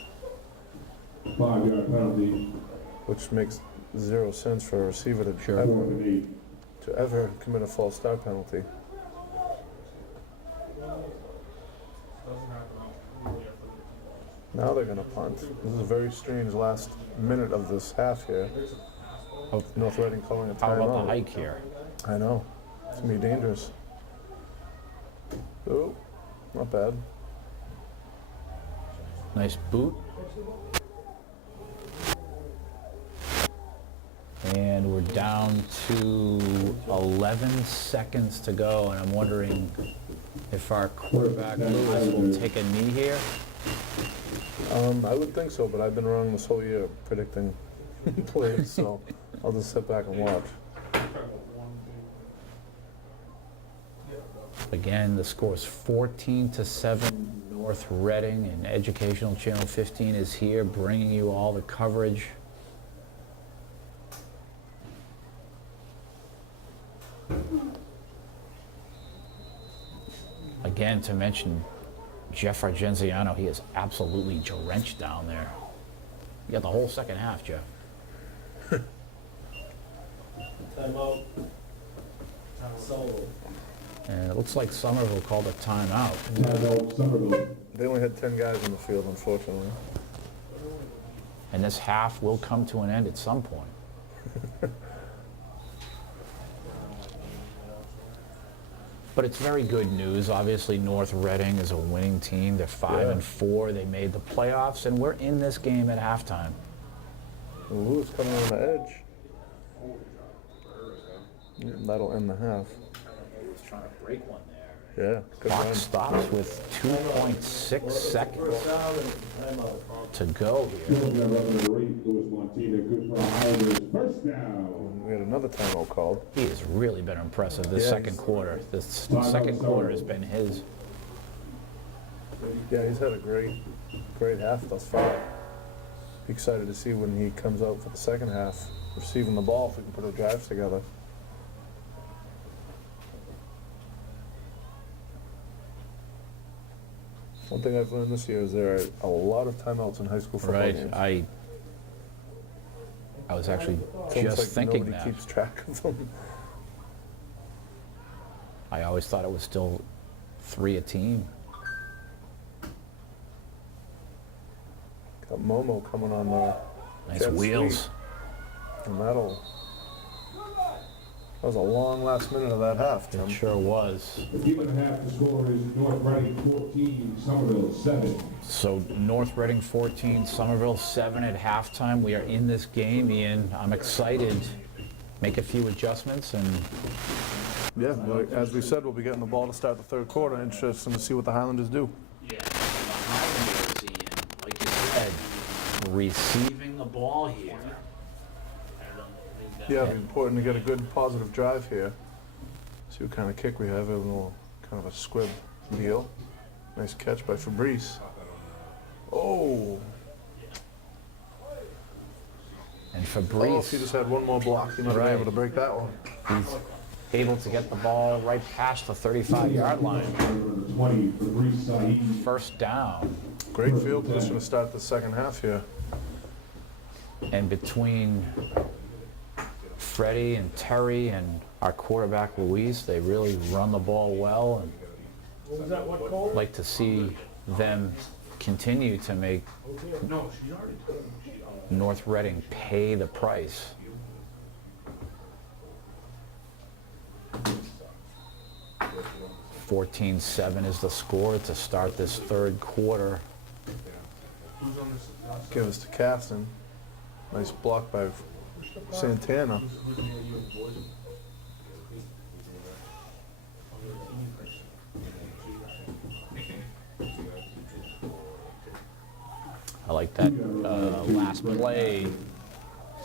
5-yard penalty, which makes 0 sense for a receiver to Sure. 4th and 8. ever commit a false start penalty. Now they're going to punt. This is a very strange last minute of this half here. Oh, North Reading calling a how about timeout. the hike here? I know. It's going to be dangerous. Oh, not bad. Nice boot. And we're down to 11 seconds to go, and I'm wondering if our quarterback Lewis will take a knee here. I would think so, but I've been wrong this whole year predicting plays, so I'll just sit back and watch. Again, the score is 14-7 North Reading, and Educational Channel 15 is here bringing you all the coverage. Again, to mention Jeff Argenziano, he is absolutely drenched down there. You got the whole second half, Jeff. Timeout. Solo. And it looks like Somerville called a timeout. Timeout, Somerville. They only had 10 guys in the field, unfortunately. And this half will come to an end at some point. But it's very good news. Obviously, North Reading is a winning team. They're 5-4. They made the playoffs, and we're in this game at halftime. And Lewis coming on the edge. That'll end the half. He was trying to break one there. Yeah, good Clock run. stops with 2.6 seconds First down and timeout. to go here. Field got up at the rate, Louis Montina, good for a Highlanders. First down. We had another timeout called. He has really been impressive this Yeah, second he's- quarter. This second quarter has been his. Yeah, he's had a great half thus far. Excited to see when he comes out for the second half, receiving the ball, if we can put our drives together. One thing I've learned this year is there are a lot of timeouts in high school football Right. games. I was actually It's almost just like thinking nobody that. keeps track of them. I always thought it was still 3 a team. Got Momo coming on the Nice jet wheels. sweep, and that was a long last minute of that half, Tim. It sure was. Even half the score is North Reading 14, Somerville 7. So North Reading 14, Somerville 7 at halftime. We are in this game, Ian. I'm excited. Make a few adjustments, and Yeah, well, as we said, we'll be getting the ball to start the third quarter. Interesting to see what the Highlanders do. Yeah, the Highlanders, Ian, like you said, receiving the ball here. Yeah, it'll be important to get a good positive drive here. See what kind of kick we have. A little kind of a squib deal. Nice catch by Fabrice. Oh! and Oh, Fabrice, if he just had one more block, he might have been able to break that one. he's able to get the ball right past the 35-yard line. Number 20, Fabrice Saeed. First down. Great field position to start the second half here. And between Freddie and Terry and our quarterback Luis, they really run the ball well, and What was that, what call? I'd like to see them continue to make North Reading pay the price. $14-7 is the score to start this third quarter. Give us to Caston. Nice block by Santana. I like that last play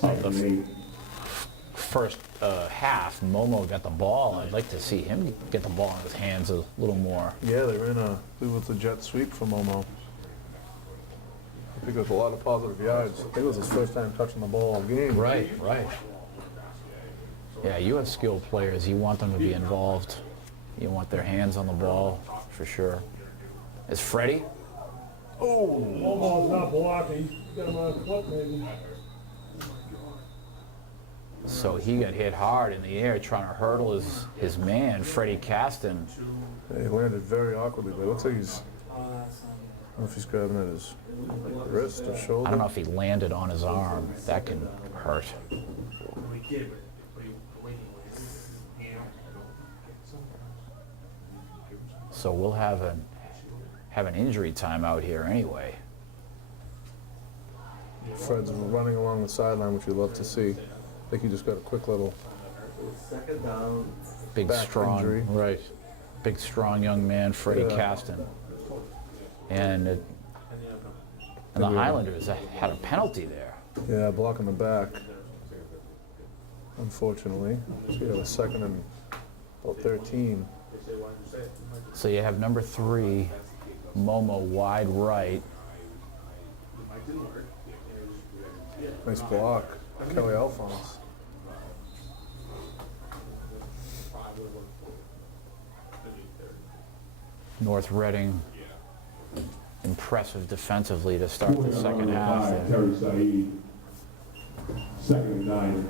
Second and 8. First half, Momo got the ball. I'd like to see him get the ball in his hands a little more. Yeah, they ran I believe it was a jet sweep for Momo. I think it was a lot of positive yards. I think it was his first time touching the ball all game. Right. Yeah, you have skilled players. You want them to be involved. You want their hands on the ball, for sure. Is Freddie? Almost not blocking. He's got him on a foot maybe. So he got hit hard in the air trying to hurdle his man, Freddie Caston. He landed very awkwardly, but it looks like he's, I don't know if he's grabbing at his wrist or shoulder. I don't know if he landed on his arm. That can hurt. So we'll have an injury timeout here anyway. Fred's running along the sideline, which we love to see. I think he just got a quick little Second down. Big, back strong, injury. right? Big, strong young man, Freddie Yeah. Caston, and the Highlanders had a penalty there. Yeah, blocking the back. Unfortunately, so you have a second and about 13. So you have number 3, Momo wide right. Nice block, Kelly Alphonse. North Reading, impressive defensively to start the second half. Terry Said. Second and 9.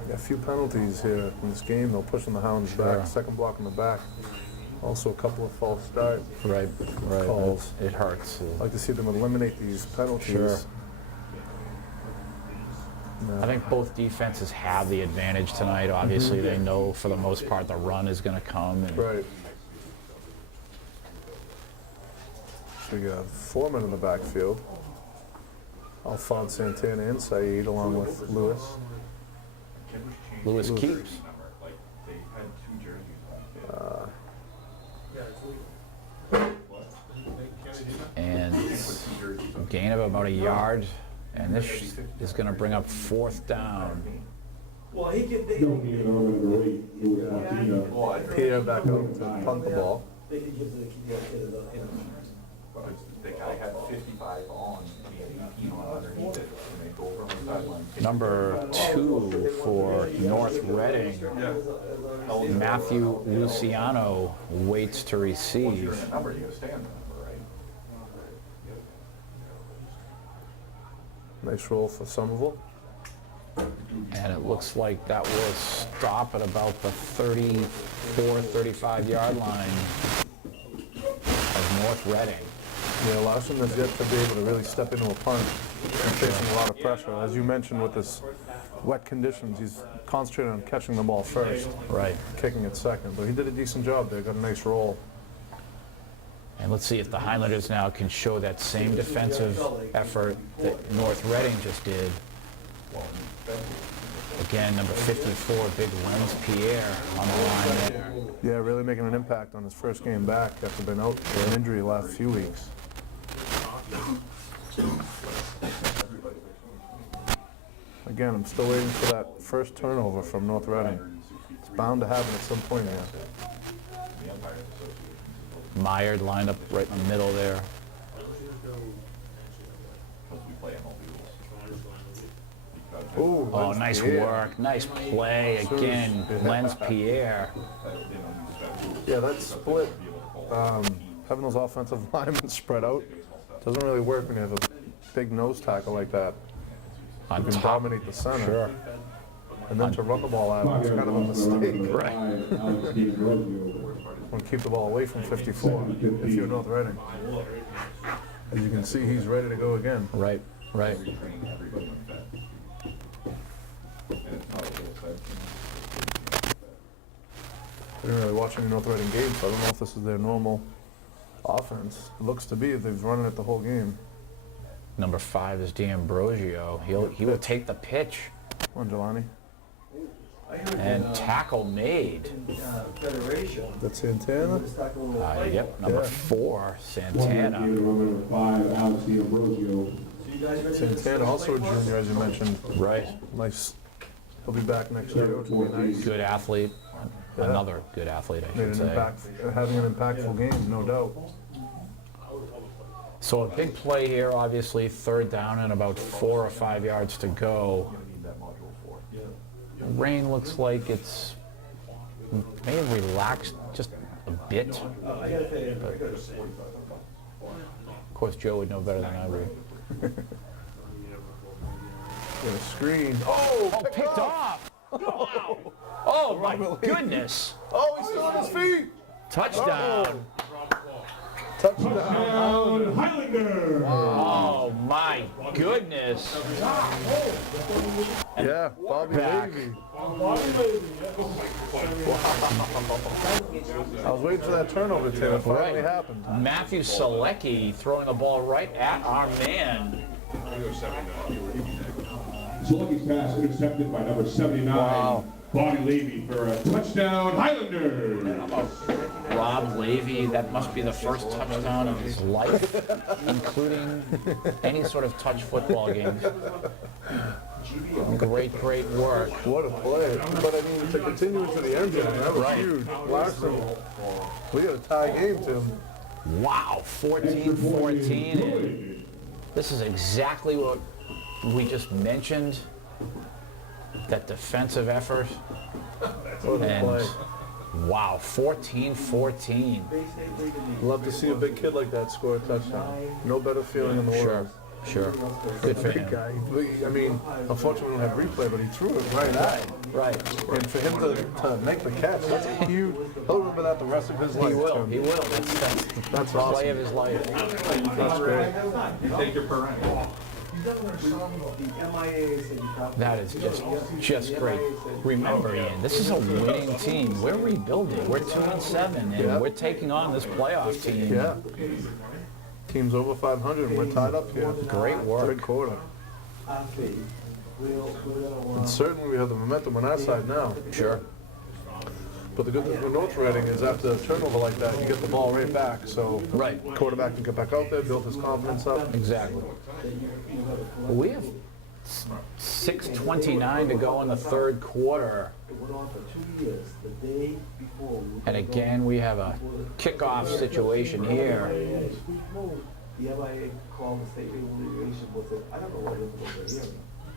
I got a few penalties here in this game. They'll pushing the Hounds back. Second block in the back. Also a couple of false starts. Right. Calls. It hurts. I'd like to see them eliminate these penalties. Sure. No. I think both defenses have the advantage tonight. Obviously, they know for the most part the run is going to come. And Right. So you have 4 men in the backfield. Alphonse Santana and Saeed along with Lewis. Lewis keeps. Like, they had 2 jerseys on. And gain of about a yard. And this is going to bring up 4th down. Well, he could, they Don't need an number 8. Louis Martina. Pierre back out to punt the ball. could give the kid The guy had 55 on, and he had 18 on underneath it, and they go over on the sideline. Number 2 for North Reading, Matthew Luciano waits to Once you're in receive. that number, you gotta stay on the number, right? Nice roll for Somerville. And it looks like that will stop at about the 34, 35 yard line of North Reading. Yeah, Larson has yet to be able to really step into a punt. He's facing a lot of pressure. As you mentioned, with this wet conditions, he's concentrating on catching the ball first, Right. kicking it second. But he did a decent job there, got a nice roll. And let's see if the Highlanders now can show that same defensive effort that North Reading just did. Again, number 54, big Lens Pierre on the line there. Yeah, really making an impact on his first game back after being out for an injury the last few weeks. Again, I'm still waiting for that first turnover from North Reading. It's bound to happen at some point here. Myers lined up right in the middle there. Ooh, Oh, nice Pierre. work. Nice play. Again, Lens Pierre. Yeah, that split, having those offensive linemen spread out, doesn't really work when you have a big nose tackle like that. On You can top. dominate the center. Sure. And then to run the ball out, it's kind of a mistake. Right. Alex D'Ambrosio. Want to keep the ball away from 54 if you're North Reading. As you can see, he's ready to go again. Right, right. I didn't really watch any North Reading games, so I don't know if this is their normal offense. It looks to be if they've run it the whole game. Number 5 is D'Ambrosio. He will take the pitch Come on, Jelani. and tackle made. Federation. That's Santana. Yep, number Yeah. 4, One Santana. number 5, Alex D'Ambrosio. You guys ready to Santana, also a junior, as you mentioned. Right. Nice. He'll be back next year, which will be nice. Good athlete. Yeah. Another good athlete, I Made should an say. impact, having an impactful game, no doubt. So a big play here, obviously, third down and about 4 or 5 yards to go. Rain looks like it's may have relaxed just a bit. I gotta pay you. Of course, Joe would know better than I would. Got a screen. Oh, picked off! Oh, my goodness! Oh, he's still on his feet. Touchdown! Touchdown. Highlanders! Oh, my goodness! Yeah, Bobby Back. Levy. Bobby Levy, I was waiting for that turnover, Tim. It finally Right. happened. Matthew Selecki throwing the ball right at our man. Selecki's pass intercepted by number 79, Wow. Bobby Levy for a touchdown, Highlanders! Rob Levy, that must be the first touchdown of his life, including any sort of touch football games. Great, great work. What a play. But I mean, to continue into the end zone, that was huge. Larson, we got a tie game, Tim. Wow, 14-14. And this is exactly what we just mentioned. That defensive effort. What a And play. wow, 14-14. Love to see a big kid like that score a touchdown. No better feeling in the world. Sure. Good for Big him. guy. I mean, unfortunately, we don't have replay, but he threw it right at him. Right. And for him to make the catch, that's a huge. He'll remember that the rest of his life. He will. Tim. He will. That's That's the play awesome. of his life. That's great. You take your perennial. That is just great. Remember, Ian, this is a winning team. We're rebuilding. We're 2-7, and Yeah. we're taking on this playoff team. Yeah. Team's over 500 and we're tied up here. Great work. Third quarter. And certainly we have the momentum on our side now. Sure. But the good thing with North Reading is after a turnover like that, you get the ball right back. So Right. quarterback can get back out there, build his confidence up. Exactly. We have 6:29 to go in the third quarter. And again, we have a kickoff situation here. The MIA called the state regulation, but said, I don't know what it was here.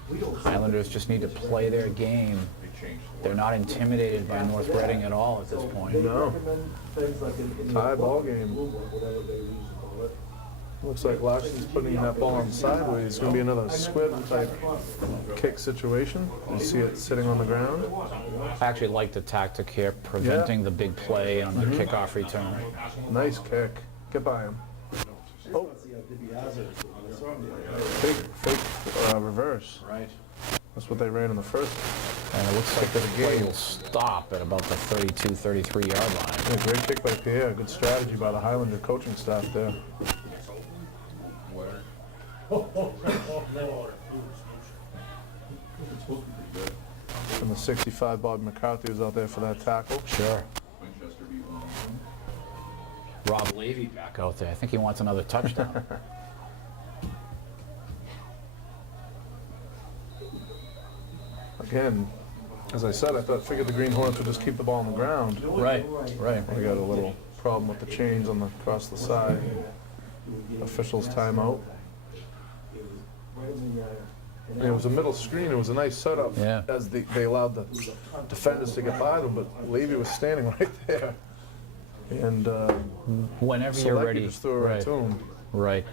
We don't. Islanders just need to play their game. They're not intimidated by North Reading at all at this point. No. Things like in Tie ball game. whatever they use to call it. Looks like Larson's putting that ball on sideways. It's going to be another squib type kick situation. You see it sitting on the ground. I actually like the tactic here, preventing the big play on the kickoff return. Nice kick. Get by him. Oh. Fake reverse. Right. That's what they ran in the first. And it looks like the play will stop at about the 32, 33-yard line. Yeah, great kick by Pierre. Good strategy by the Highlander coaching staff there. And the 65, Bob McCarthy, was out there for that tackle. Sure. Rob Levy back out there. I think he wants another touchdown. Again, as I said, figured the Green Hornets would just keep the ball on the ground. Right. We got a little problem with the chains on the across the side. Officials timeout. And it was a middle screen. It was a nice setup Yeah. as they allowed the defenders to get by them, but Levy was standing right there. And Whenever you're Selecki ready. just threw it right to him. Right.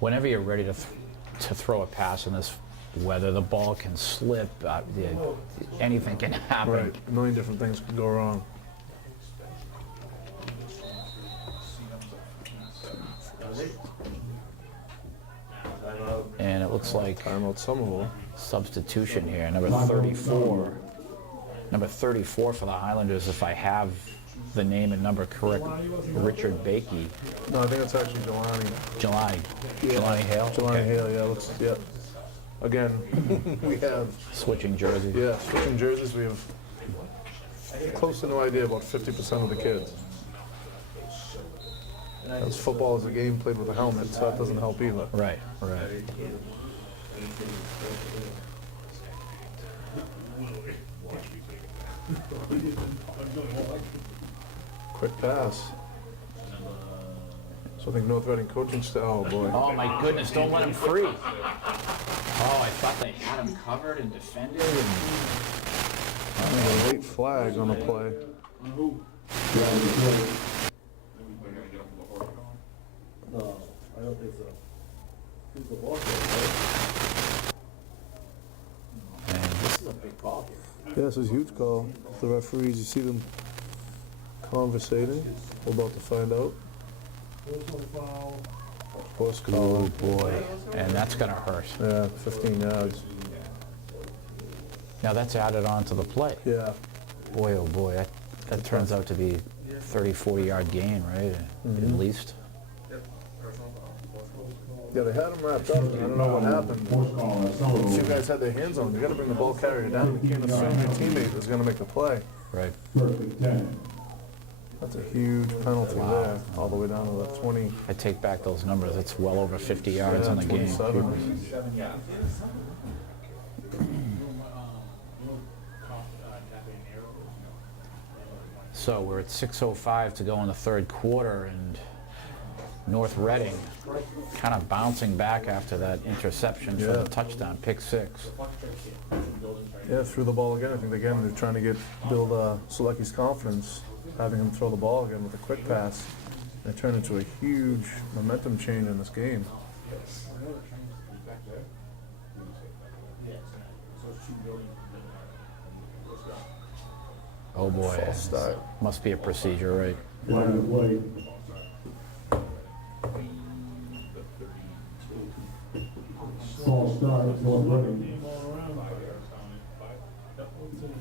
Whenever you're ready to throw a pass in this weather, the ball can slip. Anything can happen. Right, a million different things could go wrong. And it looks like Timeout Somerville. substitution here. Number 34. Number 34 for the Highlanders, if I have the name and number correct, Richard Bakey. No, I think it's actually Jelani. Jelani Hale. Jelani Hale, yeah, looks, yeah. Again, we have, Switching jerseys. yeah, switching jerseys, we have close to no idea about 50% of the kids. Because football is a game played with a helmet, so that doesn't help either. Right, right. Quick pass. So I think North Reading coaching staff, oh boy. Oh my goodness, don't let him free. Oh, I thought they had him covered and defended. And A late flag on the play. No, I don't think so. Who's the ball player, man, this is a big call here. Yeah, this is a huge call. The referees, you see them conversating. We're about to find out. Personal foul. Horse call. Oh boy, and that's gonna hurt. Yeah, 15 yards. Now that's added on to the play. Yeah. Boy, oh boy, that turns out to be 30, 40-yard gain, right? At least. Yeah, they had him wrapped up. I don't know what happened. Horse call at Somerville. If you guys had their hands on him, you got to bring the ball carrier down. You can't assume your teammate is going to make the play. Right. First and 10. That's a huge penalty there, all the way down to the 20. I take back those numbers. It's well over 50 yards on the game. 27. So we're at 6:05 to go in the third quarter, and North Reading kind of bouncing back after that interception for Yeah. the touchdown, pick six. Yeah, threw the ball again. I think again they're trying to build Selecki's confidence, having him throw the ball again with a quick pass. And it turned into a huge momentum change in this game. Oh boy, False start. must be a procedure, right? Flag of play. False start, North Reading.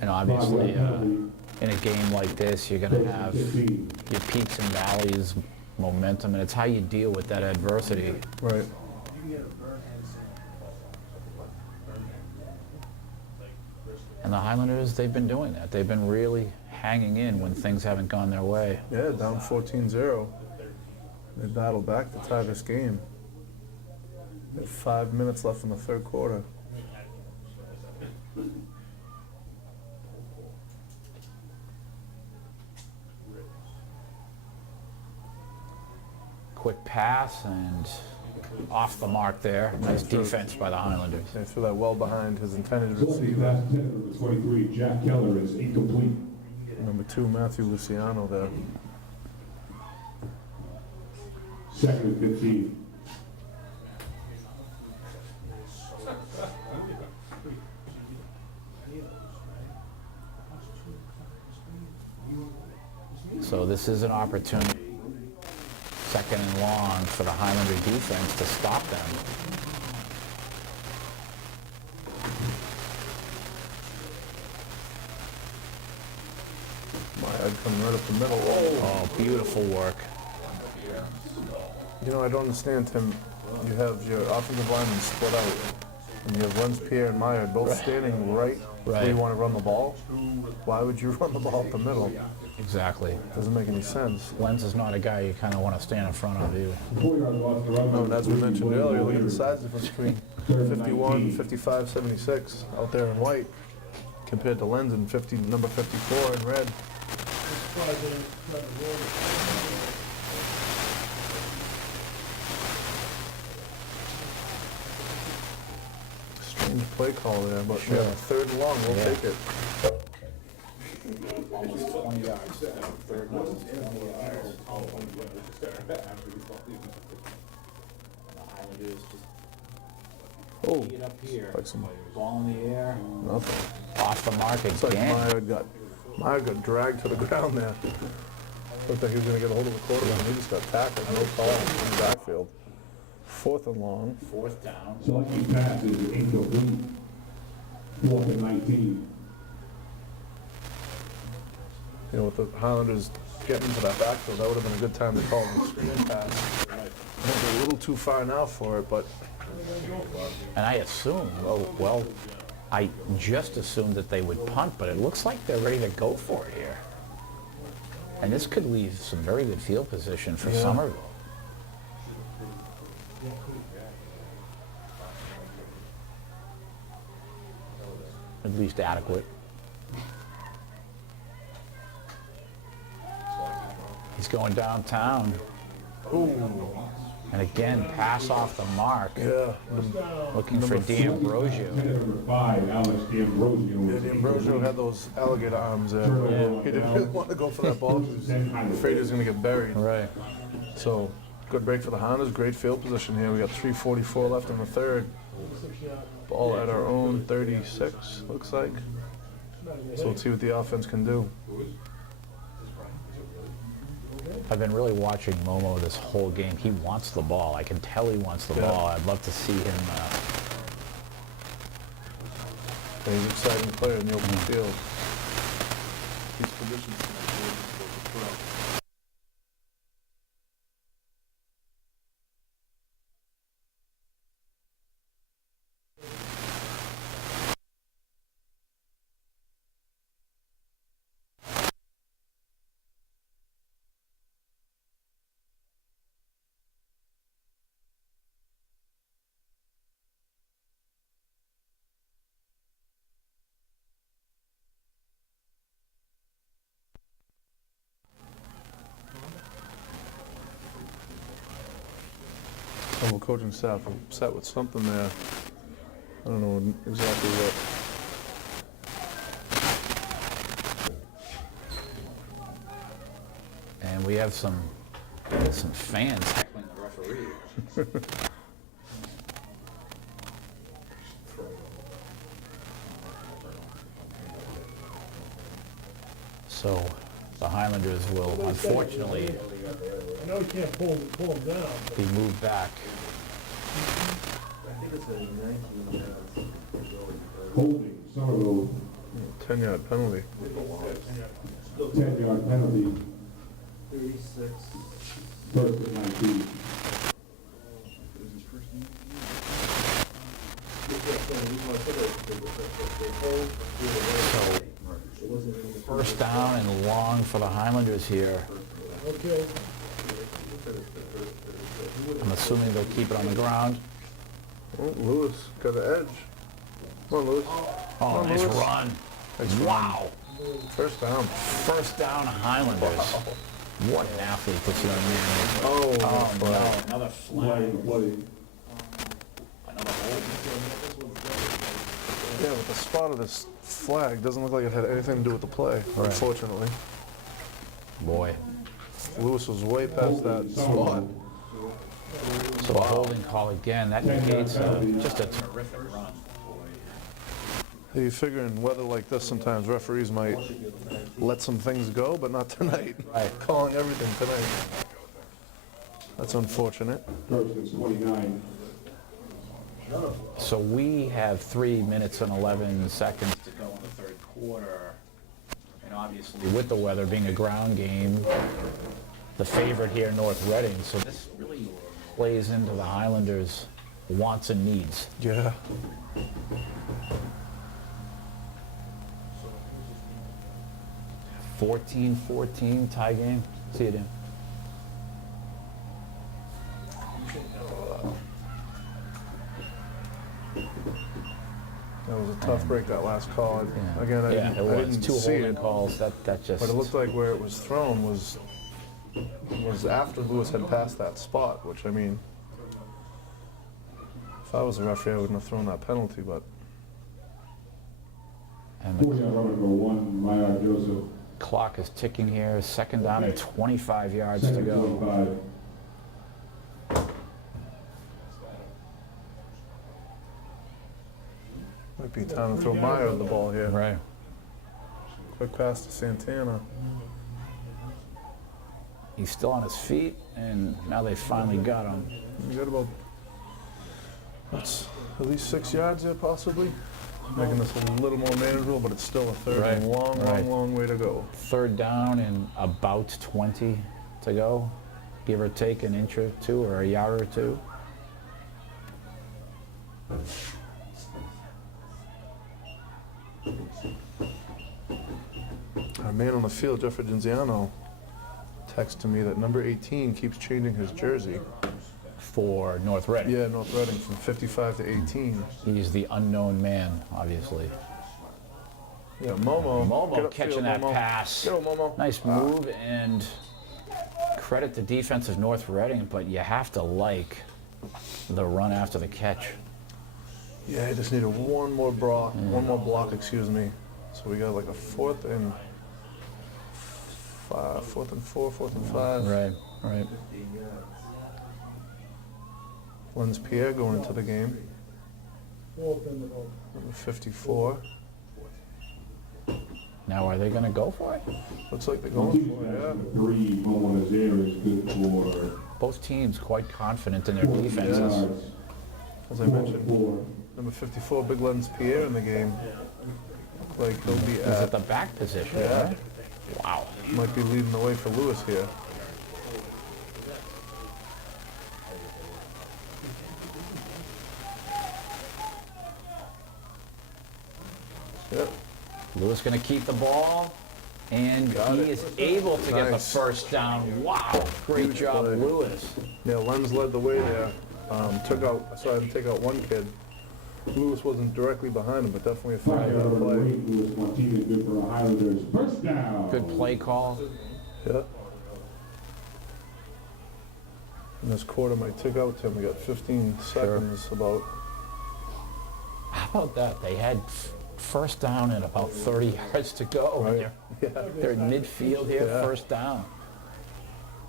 And obviously, in a game like this, you're going to have 15. your peaks and valleys, momentum, and it's how you deal with that adversity. Right. And the Highlanders, they've been doing that. They've been really hanging in when things haven't gone their way. Yeah, down 14-0. They battled back to tie this game. They had 5 minutes left in the third quarter. Quick pass and off the mark there. Nice defense by the Highlanders. They threw that well behind his intended Selecting receiver. pass 10, number 23, Jack Keller is incomplete. Number 2, Matthew Luciano there. Second and 15. So this is an opportunity, second and long, for the Highlander defense to stop them. I'd come right up the middle. Oh, beautiful work. You know, I don't understand, Tim. You have your offensive linemen split out, and you have Lenz, Pierre, and Meyer both standing right where you want to run the ball. Why would you run the ball up the middle? Exactly. Doesn't make any sense. Lenz is not a guy you kind of want to stand in front of either. 4-yard loss to run. No, and as we mentioned earlier, look at the size difference between 51, 55, 76 out there in white compared to Lenz in number 54 in red. Strange play call there, but yeah, third and long, we'll take it. Oh, Get up here, like some ball in the air, nothing. off the mark It's like again. Meyer got dragged to the ground there. Looked like he was going to get a hold of the quarterback, and he just got tackled. No call in the backfield. Fourth and long. Fourth down. Selecting pass is incomplete. 4th and 19. You know, with the Highlanders getting into that backfield, that would have been a good time to call the screen pass. I think they're a little too far now for it, but And I assume, well, I just assumed that they would punt, but it looks like they're ready to go for it here. And this could leave some very good field position for Somerville. At least adequate. He's going downtown. And again, pass off the mark. Yeah. Looking for D'Ambrosio. Number 5, Alex D'Ambrosio. Yeah, D'Ambrosio had those alligator arms there. Yeah. He didn't really want to go for that ball because he was afraid he was going to get buried. Right. So, good break for the Highlanders. Great field position here. We got 3:44 left in the third. Ball at our own 36, looks like. So let's see what the offense can do. I've been really watching Momo this whole game. He wants the ball. I can tell he wants the ball. I'd love to see him. Yeah, he's an exciting player in the open field. He's positioned to Somerville coaching staff upset with something there. I don't know exactly what. And we have some fans heckling the referee. So the Highlanders will unfortunately I know you can't pull him down, but be moved back. I think it's a 19 yards. Holding, Somerville, 10-yard penalty. 10-yard penalty, 36. first and 19. So first down and long for the Highlanders here. okay. I'm assuming they'll keep it on the ground. Oh, Lewis got an edge. Come on, Lewis. Oh, nice Lewis. run. Nice run. Wow. First down. First down Highlanders. What an athlete this young man is. Oh, Oh, no. no. Another flag, Flag, bloody. another hold. Yeah, but the spot of this flag doesn't look like it had anything to do with the play, unfortunately. Boy. Lewis was way past that spot. So a holding call again. That negates just a Terrific run. You figure in weather like this, sometimes referees might let some things go, but not tonight. Right. Calling everything tonight. That's unfortunate. First and 29. So we have 3 minutes and 11 seconds To go in the third quarter, and obviously with the weather being a ground game. The favorite here, North Reading. So this really plays into the Highlanders' wants and needs. Yeah. – 14-14 tie game. See you, Dan. That was a tough break, that last call. Yeah. Again, I Yeah, didn't, it I was didn't 2 see holding it, calls. That just. but it looked like where it was thrown was after Lewis had passed that spot, which, I mean, if I was a referee, I wouldn't have thrown that penalty, but And the 4-yard run number 1, Maillard Joseph. clock is ticking here. Second down and 25 yards to Second go. 25. might be time to throw Meyer the ball here. Right. Quick pass to Santana. He's still on his feet, and now they finally got him. You got about, that's at least 6 yards there, possibly. Making this a little more manageable, but it's still a third Right, and long, right. long way to go. Third down and about 20 to go, give or take an inch or two or a yard or two. Our man on the field, Jeffrey Genziano, texted me that number 18 keeps changing his jersey. for North Reading. Yeah, North Reading from 55 to 18. He's the unknown man, obviously. Yeah, Momo. Get Momo upfield, catching that Momo. pass. Get on, Momo. Nice move, and credit to defensive North Reading, but you have to like the run after the catch. Yeah, I just needed one more block, excuse me. So we got like a fourth and 4, 4th and 5. Right, right. Lenz Pierre going into the game. Fourth and about. Number 54. Now, are they going to go for it? Looks like they're Well, going for it, yeah. 3 homeowners there is good for Both teams quite confident in their 40 defenses. yards. As I 4 mentioned, for number 54, Big Lenz Pierre in the game. Like he'll be He's at at, the back position, Yeah. right? Wow. might be leading the way for Lewis here. Yep. Lewis going to keep the ball, and Got he it. is able to get the Nice. first down. Wow, great Huge job, play. Lewis. Yeah, Lenz led the way there. Saw him take out one kid. Lewis wasn't directly behind him, but definitely a 5 5-yard yard play. rate. Lewis Martinez good for the Highlanders. First down. Good play call. Yeah. And this quarter might tick out, Tim. We got 15 seconds about. How about that? They had first down and about 30 yards to go. Right. Yeah. They're in midfield here, Yeah. first down.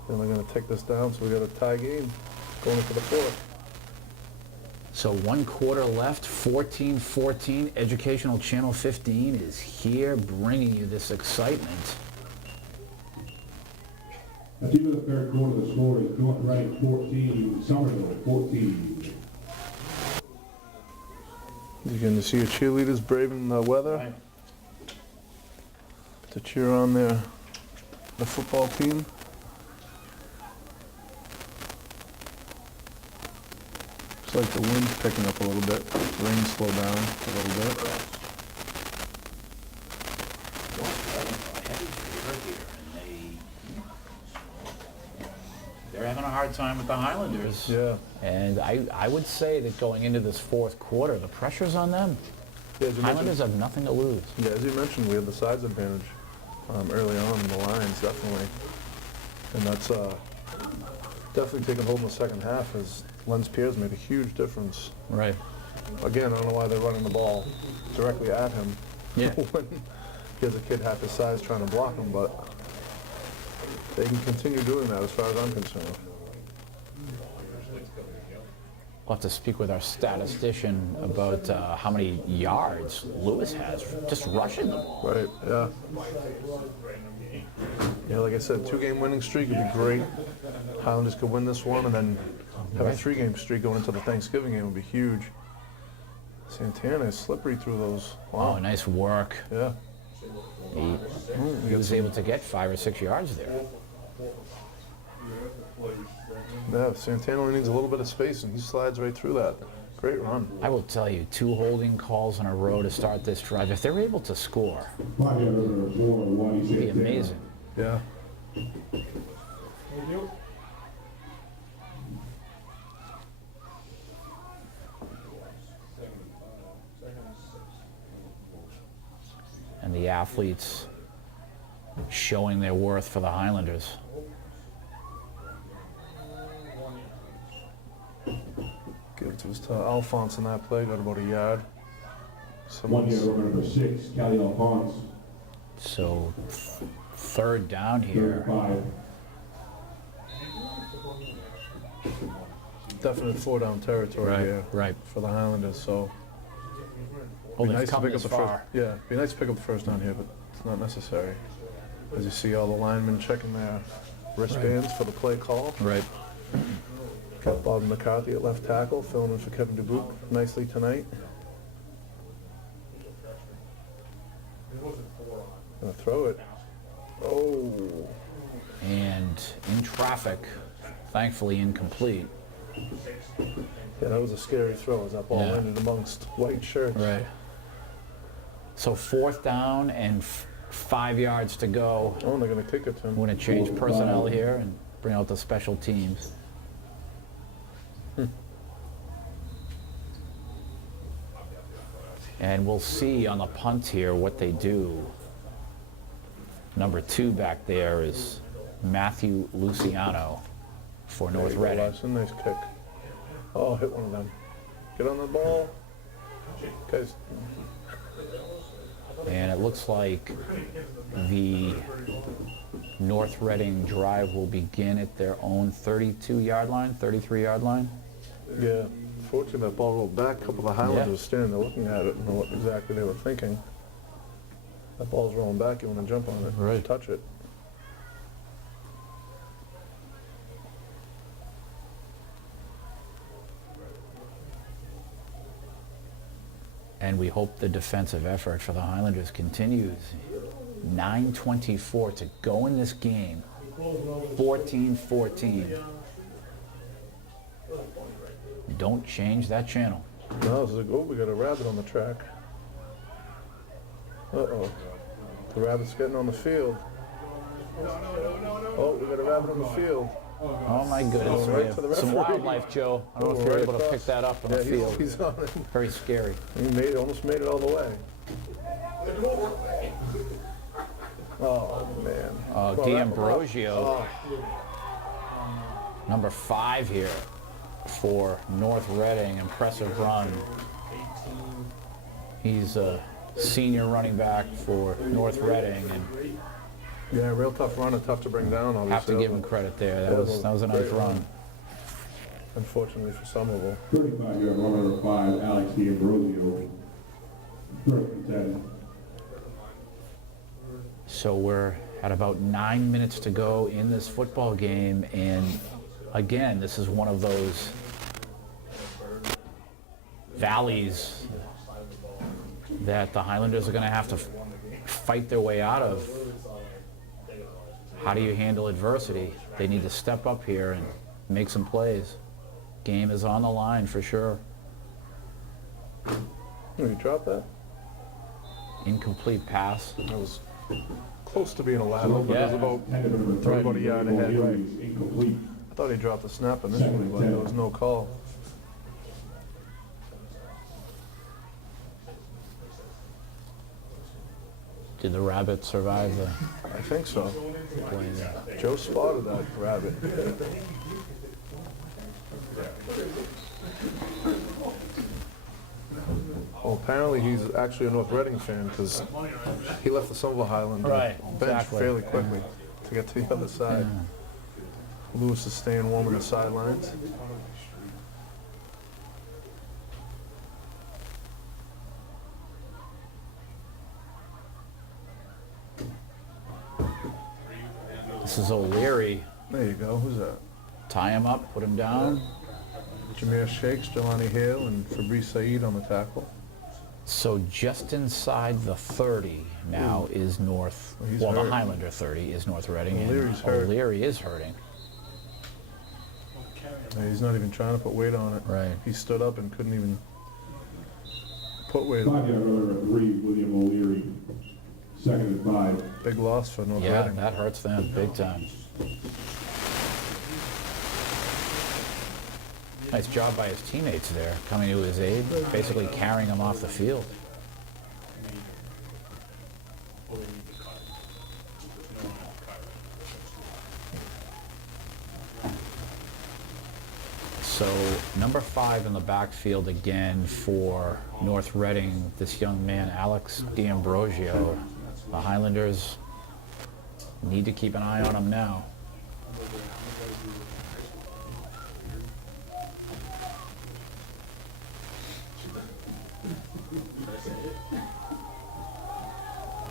Then they're going to take this down, so we got a tie game going into the fourth. So 1 quarter left, 14-14. Educational Channel 15 is here bringing you this excitement. At the end of the third quarter, the score is North Reading 14, Somerville 14. You're going to see your cheerleaders braving the weather to cheer on the football team. Looks like the wind's picking up a little bit. Rain slowed down a little bit. They're having a hard time with the Highlanders. Yeah. And I would say that going into this fourth quarter, the pressure's on them. Yeah, as you Highlanders mentioned, have nothing to lose. yeah, as you mentioned, we had the size advantage early on in the lines, definitely. And that's definitely taken hold in the second half as Lenz Pierre's made a huge difference. Right. Again, I don't know why they're running the ball directly at him. Yeah. When he has a kid half his size trying to block him, but they can continue doing that as far as I'm concerned. We'll have to speak with our statistician about how many yards Lewis has just rushing the ball. Right, yeah. Yeah, like I said, 2-game winning streak would be great. Highlanders could win this one and then have a 3-game streak going into the Thanksgiving game would be huge. Santana is slippery through those. Oh, Wow. nice work. Yeah. He was able to get 5 or 6 yards there. Yeah, Santana only needs a little bit of space and he slides right through that. Great run. I will tell you, 2 holding calls in a row to start this drive. If they're able to score, 5 yard over 4, Waddy it'd be Santana. amazing. Yeah. Thank you. And the athletes showing their worth for the Highlanders. Give it to Alphonse in that play, got about a yard. 1 yard Someone's, over number 6, Kelly Alphonse. So third down Third here. 5. definite 4-down territory here right. for the Highlanders, so. Oh, Be they've nice to come pick up this the far. first. Yeah, be nice to pick up the first down here, but it's not necessary. As you see, all the linemen checking their wristbands for the play call. Right. Got Bob McCarthy at left tackle, filling in for Kevin Dubuque nicely tonight. Gonna throw it. Oh, And in traffic, thankfully incomplete. yeah, that was a scary throw as that ball Yeah. landed amongst white shirts. Right. So fourth down and 5 yards to go. Oh, and they're gonna kick it to him. We're going to change personnel here and bring out the special teams. And we'll see on the punt here what they do. Number 2 back there is Matthew Luciano for North Reading. That's a nice kick. Oh, hit one of them. Get on the ball. Guys, And it looks like the North Reading drive will begin at their own 32-yard line, 33-yard line. yeah. Fortunately, that ball rolled back. A couple of the Highlanders Yeah. were standing there looking at it and know what exactly they were thinking. That ball's rolling back. You want to jump on it. Right. Touch it. And we hope the defensive effort for the Highlanders continues. 9:24 to go in this game. 14-14. Don't change that channel. No, this is oh, we got a rabbit on the track. Uh-oh. The rabbit's getting on the field. Oh, we got a rabbit on the field. Oh my goodness, we Right to the have some referee. wildlife, Joe. I don't know if you're Right able to across. pick that up on Yeah, the field. he's on it. Very scary. He almost made it all the way. Oh, man. Well, that- D'Ambrosio, number 5 here for North Reading. Impressive run. He's a senior running back for North Reading, and Yeah, real tough run and tough to bring down, obviously. have to give him credit there. That was a nice Great run. Unfortunately for Somerville. 35-yard run number 5, Alex D'Ambrosio. First and 10. So we're at about 9 minutes to go in this football game, and again, this is one of those valleys that the Highlanders are going to have to fight their way out of. How do you handle adversity? They need to step up here and make some plays. Game is on the line for sure. Oh, you dropped that? Incomplete pass. That was close to being a lateral, but it was Yeah. about a yard ahead, right? Incomplete. I thought he dropped the snap initially, but there was no call. Did the Rabbit survive the I think so. play there? Joe spotted that rabbit. Well, apparently he's actually a North Reading fan because he left the Somerville Highlander Right, bench exactly. fairly quickly to get to the other side. Lewis is staying warm on the sidelines. This is O'Leary. There you go. Who's that? Tie him up, put him down. Jameer Shakes, Jelani Hale, and Fabrice Saeed on the tackle. So just inside the 30 now is North, Well, he's well, the hurt. Highlander 30 is North Reading. and O'Leary's hurt. O'Leary is hurting. Yeah, he's not even trying to put weight on it. Right. He stood up and couldn't even put weight on 5-yard run number 3, William O'Leary. Second and 5. it. Big loss for North Yeah, Reading. that hurts them big time. Nice job by his teammates there, coming to his aid, basically carrying him off the field. So number 5 in the backfield again for North Reading, this young man, Alex D'Ambrosio. The Highlanders need to keep an eye on him now.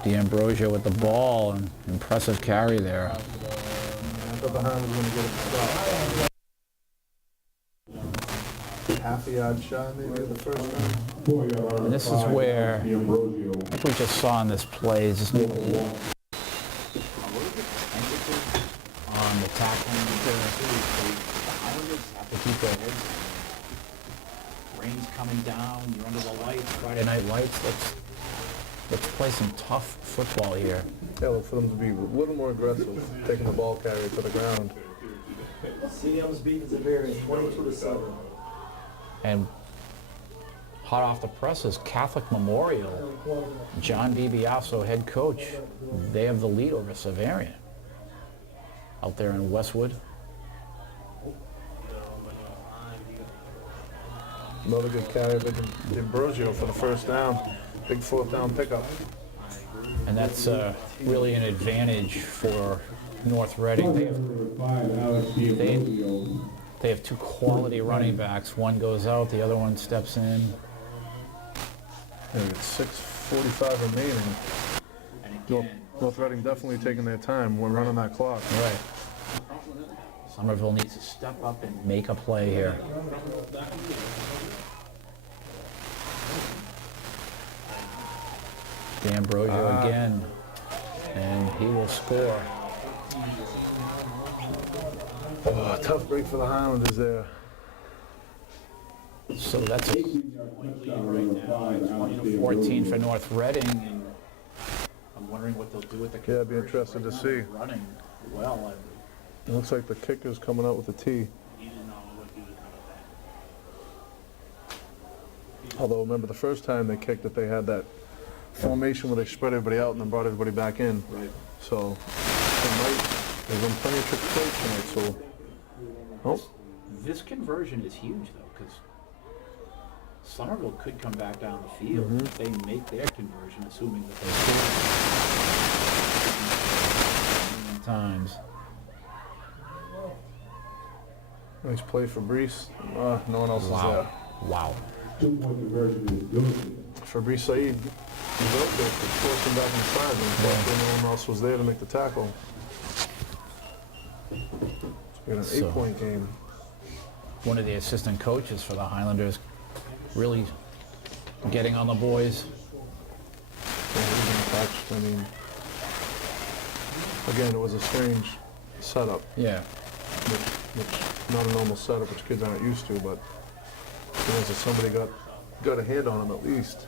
D'Ambrosio with the ball, and impressive carry there. I thought the Highlanders were going to get it stopped. Half a yard shy maybe the first time. 4-yard run And this is number 5, where- Alex D'Ambrosio. Like we just saw in this play, is just on the tackling. The Highlanders have to keep their heads. Rain's coming down, you're under the lights, Friday night lights. Let's play some tough football here. Yeah, look for them to be a little more aggressive, taking the ball carrier to the ground. CDM's beating Zavarian 22-7. And hot off the presses, Catholic Memorial, John DiBiaso, head coach. They have the lead over Savarian out there in Westwood. Another good carry by D'Ambrosio for the first down. Big fourth down pickup. And that's really an advantage for North Reading. Number 5, Alex D'Ambrosio. They have two quality running backs. One goes out, the other one steps in. And it's 6:45 remaining. And North, again, North Reading definitely taking their time. We're running that clock. Right. Somerville needs to step up and make a play here. D'Ambrosio again, and he will score. Oh, tough break for the Highlanders there. So that's a 18-yard touchdown, number 5, Alex 14 for D'Ambrosio. North Reading. and I'm wondering what they'll do with the Yeah, it'd be interesting to see. running well. It looks like the kicker's coming out with a T. Although, remember the first time they kicked it, they had that formation where they spread everybody out and then brought everybody back in. Right. So, there's been plenty of trick plays tonight, so. Oh, This conversion is huge though, because Somerville could come back down the field if they make their conversion, assuming that they score. Times. nice play for Brees. No one else is Wow. there. Wow. 2-point conversion is good. Fabrice Said was out there, forced him back inside, and unfortunately no one else was there to make the tackle. So we got an So- 8-point game. One of the assistant coaches for the Highlanders really getting on the boys. Yeah, he didn't touch. I mean, again, it was a strange setup, Yeah. which not a normal setup, which kids aren't used to, but it was somebody got a hand on him at least.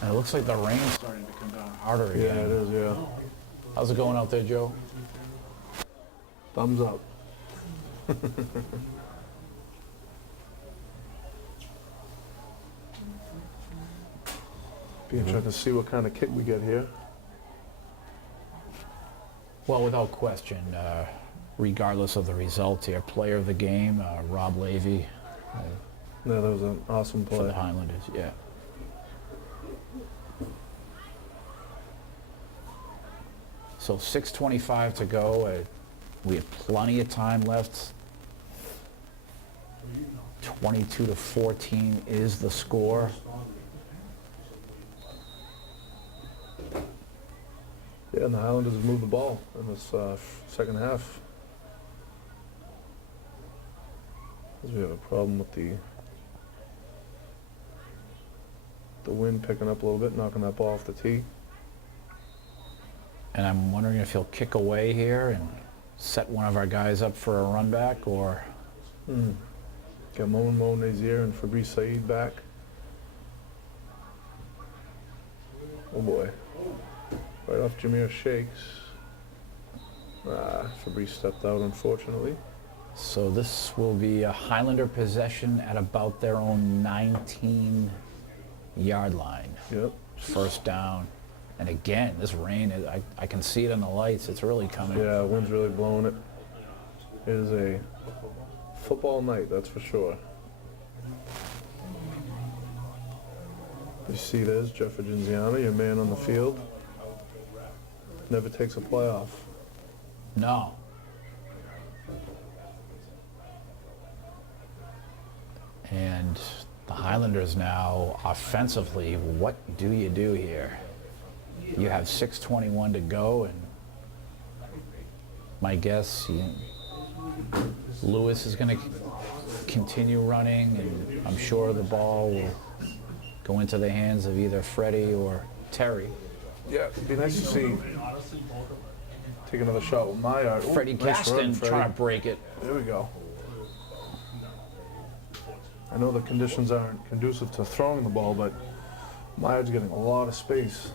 And it looks like the rain's Starting to come down. harder Yeah, again. it is, yeah. How's it going out there, Joe? Thumbs up. Be interested to see what kind of kick we get here. Well, without question, regardless of the results here, player of the game, Rob Levy Yeah, that was an awesome for play. the Highlanders, yeah. So 6:25 to go. We have plenty of time left. 22-14 is the score. Yeah, and the Highlanders have moved the ball in this second half. 'Cause we have a problem with the wind picking up a little bit, knocking that ball off the tee. And I'm wondering if he'll kick away here and set one of our guys up for a run back, or Got Mo Nazier and Fabrice Said back. Oh boy. Right off Jameer Shakes. Fabrice stepped out, unfortunately. so this will be a Highlander possession at about their own 19-yard line. Yep. First down. And again, this rain, I can see it in the lights. It's really coming. Yeah, wind's really blowing it. It is a football night, that's for sure. You see there's Jeffrey Genziano, your man on the field. Never takes a playoff. No. And the Highlanders now, offensively, what do you do here? You have 6:21 to go, and my guess, Lewis is going to continue running, and I'm sure the ball will go into the hands of either Freddie or Terry. Yeah, it'd be nice to see. Take another shot with Meyer. Ooh, Freddie nice Gaston run, Freddie. trying to break it. There we go. I know the conditions aren't conducive to throwing the ball, but Meyer's getting a lot of space.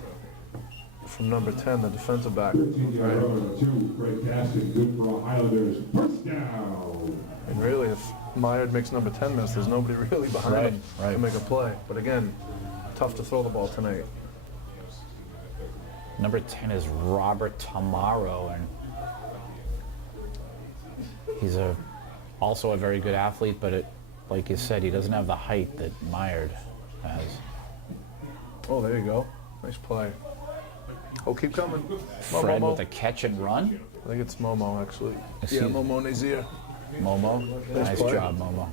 from number 10, the defensive back. 13-yard run on 2, Fred Gaston, good for Highlanders, first down. And really, if Myers makes number 10 miss, there's nobody really behind him to make a play. But again, tough to throw the ball tonight. Number 10 is Robert Tamaro, and he's also a very good athlete, but like you said, he doesn't have the height that Myers has. Oh, there you go. Nice play. Oh, keep coming. Fred Momo. with a catch and run. I think it's Momo, actually. Is Yeah, he- Momo Nazir. Momo, nice play. job, Momo.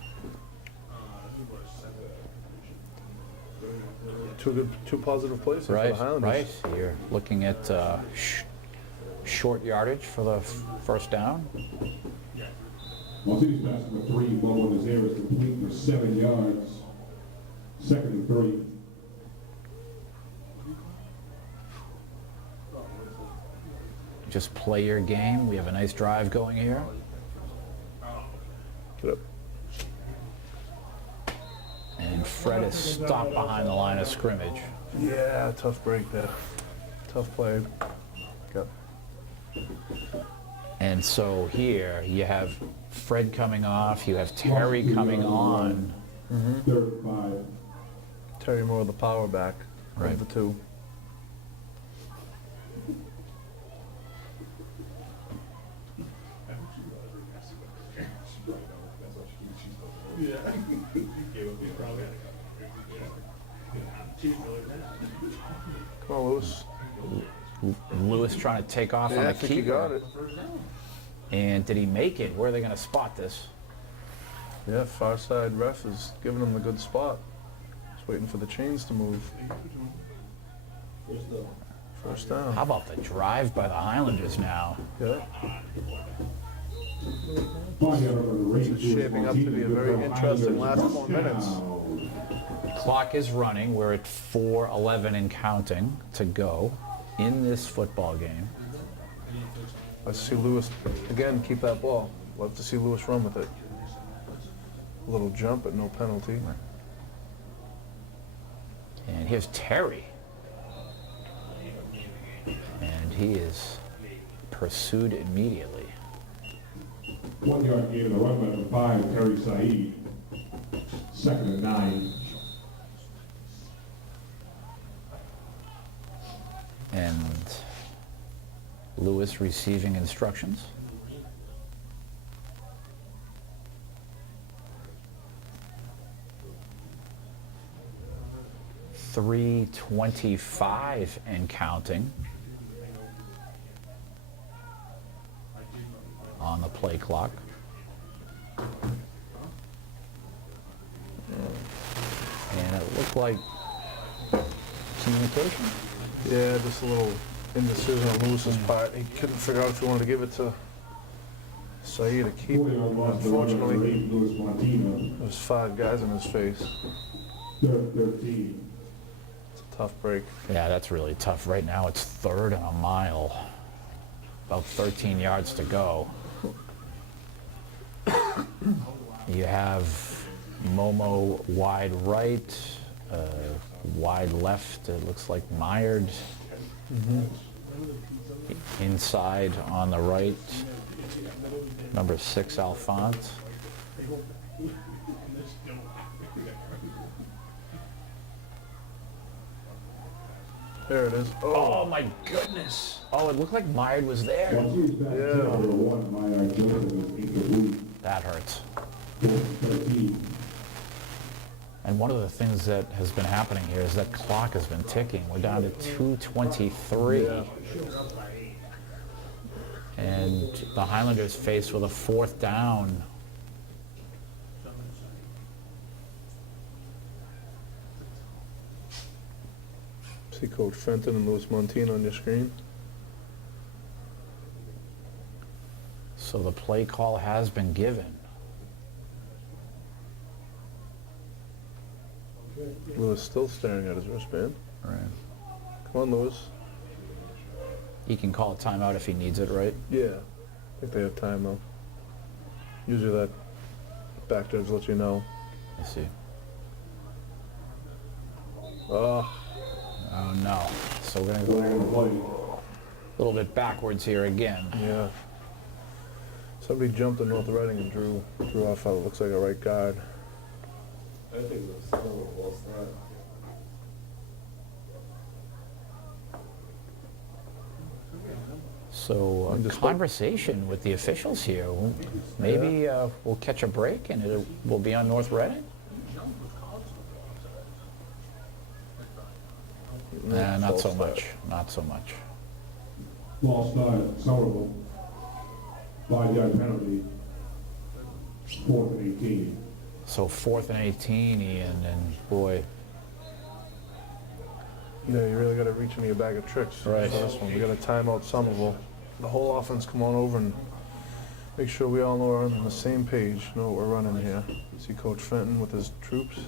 Two positive plays here for Right, the Highlanders. right. You're looking at short yardage for the first down. Maltese pass number 3, Momo Nazir is complete for 7 yards. 2nd and 3. Just play your game. We have a nice drive going here. Get up. And Fred is stopped behind the line of scrimmage. Yeah, tough break there. Tough play. Yep. And so here you have Fred coming off, you have Terry coming on. 3rd and 5. Terry Moore, the power back Right. of the two. Come on, Lewis. Lewis trying to take off on Yeah, I the think he got keeper. it. And did he make it? Where are they going to spot this? Yeah, far side ref is giving him the good spot. Just waiting for the chains to move. First down. How about the drive by the Highlanders now? Yeah. 5-yard run on the This is shaping up to be a very interesting last 4 minutes. Clock is running. We're at 4:11 and counting to go in this football game. Let's see Lewis, again, keep that ball. Love to see Lewis run with it. A little jump, but no penalty. And here's Terry. And he is pursued immediately. 1-yard gain on the run by number 5, Terry Saeed. 2nd and 9. And Lewis receiving instructions. .325 and counting on the play clock. And it looked like communication. Yeah, just a little indecision on Lewis's part. He couldn't figure out if he wanted to give it to Saeed to keep. 4-yard loss on the run by number Unfortunately, 8, Louis Montino. there's 5 guys in his face. 3rd and 13. It's a tough break. Yeah, that's really tough. Right now it's 3rd and a mile. About 13 yards to go. You have Momo wide right, wide left. It looks like Myers. Inside on the right, number 6 Alphonse. There it is. Oh my goodness! Oh, it looked like Myers was there. Maltese pass number 1, Meyer Joseph is incomplete. That hurts. 4th and 13. And one of the things that has been happening here is that clock has been ticking. We're down to 2:23. And the Highlanders faced with a 4th down. See Coach Fenton and Louis Montino on your screen. So the play call has been given. Lewis still staring at his wristband. Right. Come on, Lewis. He can call a timeout if he needs it, right? Yeah. I think they have time, though. Usually that back judge lets you know. I see. Oh, Oh no. So we're going to Flag on the go play. a little bit backwards here again. Yeah. Somebody jumped in North Reading and drew off what looks like a right guard. I think it was Somerville lost that. So And a just- conversation with the officials here. Maybe we'll catch a break and it will be on North Reading? Nah, not so much. Not so much. False start, Somerville. 5-yard penalty. 4th and 18. So 4th and 18, Ian, and boy, Yeah, you really got to reach into your bag of tricks. Right. For this one, we got to time out Somerville. The whole offense come on over and make sure we all know we're on the same page, know what we're running here. See Coach Fenton with his troops.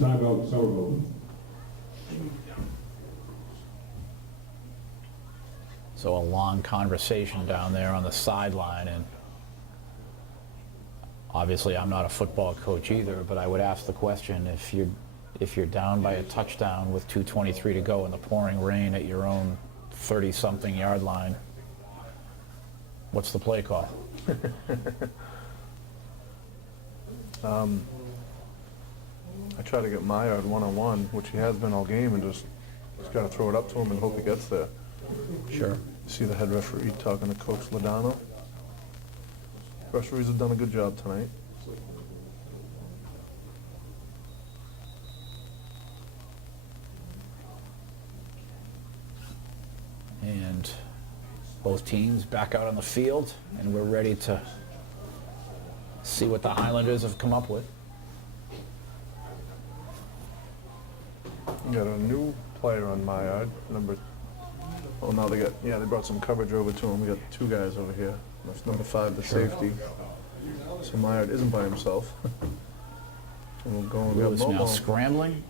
Timeout, Somerville. so a long conversation down there on the sideline, and obviously I'm not a football coach either, but I would ask the question, if you're down by a touchdown with 2:23 to go in the pouring rain at your own 30-something yard line, what's the play call? I try to get Maillard one-on-one, which he has been all game, and just got to throw it up to him and hope he gets there. Sure. See the head referee talking to Coach Ladano. Referees have done a good job tonight. And both teams back out on the field, and we're ready to see what the Highlanders have come up with. You got a new player on Maillard, oh, now they brought some coverage over to him. We got two guys over here. That's number 5, the safety. So Maillard isn't by himself. And we'll go and we Lewis have now Momo. scrambling,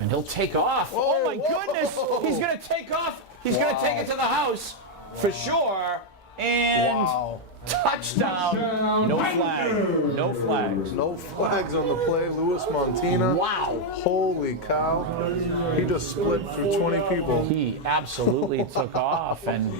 and he'll take off. Oh my goodness! He's gonna take off. He's gonna take it to the house for sure. And Wow. touchdown! No flag. No flags. No flags on the play. Luis Montina. Wow! Holy cow. He just split through 20 people. He absolutely took off, and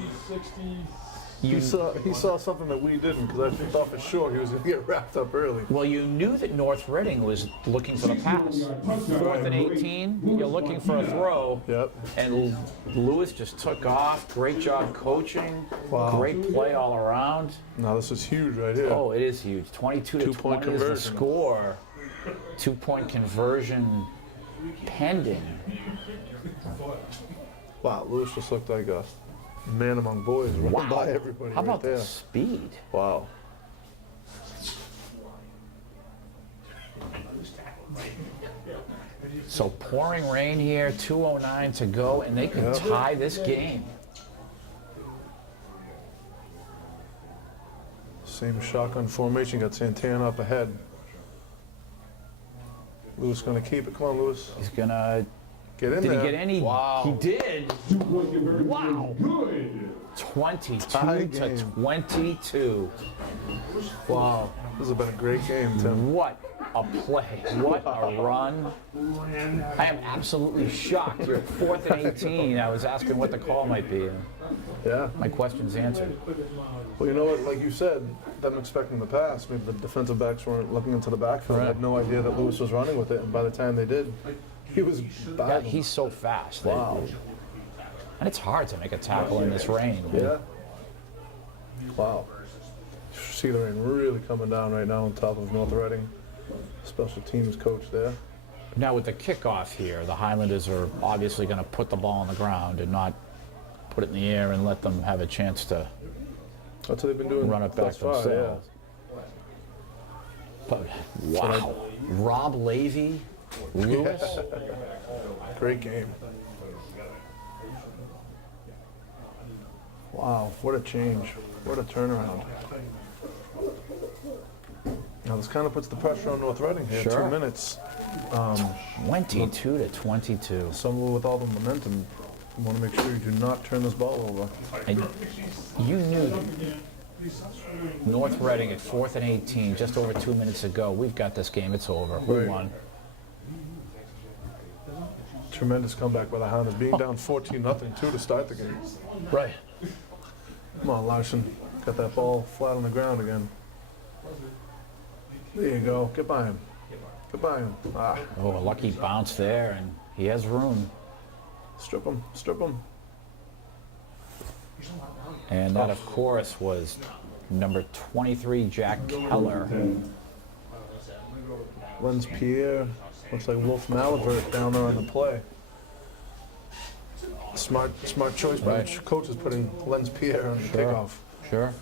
He saw something that we didn't, because I thought for sure he was going to get wrapped up early. well, you knew that North Reading was looking for the pass. 4th and 18. You're looking for a throw. Yep. And Lewis just took off. Great job coaching. Wow. Great play all around. Now this is huge right here. Oh, it is huge. 22 to 2-point 20 is the conversion. score. 2-point conversion pending. Wow, Lewis just looked like a man among boys, running Wow. by everybody How right about there. the speed? Wow. So pouring rain here, 2:09 to go, and they could Yep. tie this game. Same shotgun formation, got Santana up ahead. Lewis gonna keep it. Come on, Lewis. He's gonna. Get in Did there. he get any? Wow. He did. 2-point conversion. Wow. Good. 22 Tie to game. 22. Wow. This has been a great game, Tim. What a play. What a run. I am absolutely shocked. You're 4th and 18. I was asking what the call might be. And Yeah. my question's answered. Well, you know what? Like you said, them expecting the pass. Maybe the defensive backs weren't looking into the backfield. Correct. Had no idea that Lewis was running with it, and by the time they did, he was Yeah, back. he's so fast. Wow. And it's hard to make a tackle in this rain. Yeah. Wow. See the rain really coming down right now on top of North Reading. Special teams coach there. Now with the kickoff here, the Highlanders are obviously going to put the ball on the ground and not put it in the air and let them have a chance to That's what they've been doing run it back thus far, themselves. But wow. Rob Levy, Lewis. Yeah. Great game. Wow, what a change. What a turnaround. Now this kind of puts the pressure on North Reading here. Sure. 2 minutes. 22 to 22. Somerville with all the momentum. You want to make sure you do not turn this ball over. And you knew North Reading at 4th and 18, just over 2 minutes ago. We've got this game. It's over. We Right. won. Tremendous comeback by the Highlanders, being down 14-0 too to start the game. Right. Come on, Larson. Got that ball flat on the ground again. There you go. Get by him. Get by him. Ah, Oh, a lucky bounce there, and he has room. strip him. Strip him. And that, of course, was number 23, Jack Keller. Lens Pierre. Looks like Wolf Malivert down there on the play. Smart choice by Right. the coach is putting Lens Pierre on the Sure. kickoff. Sure.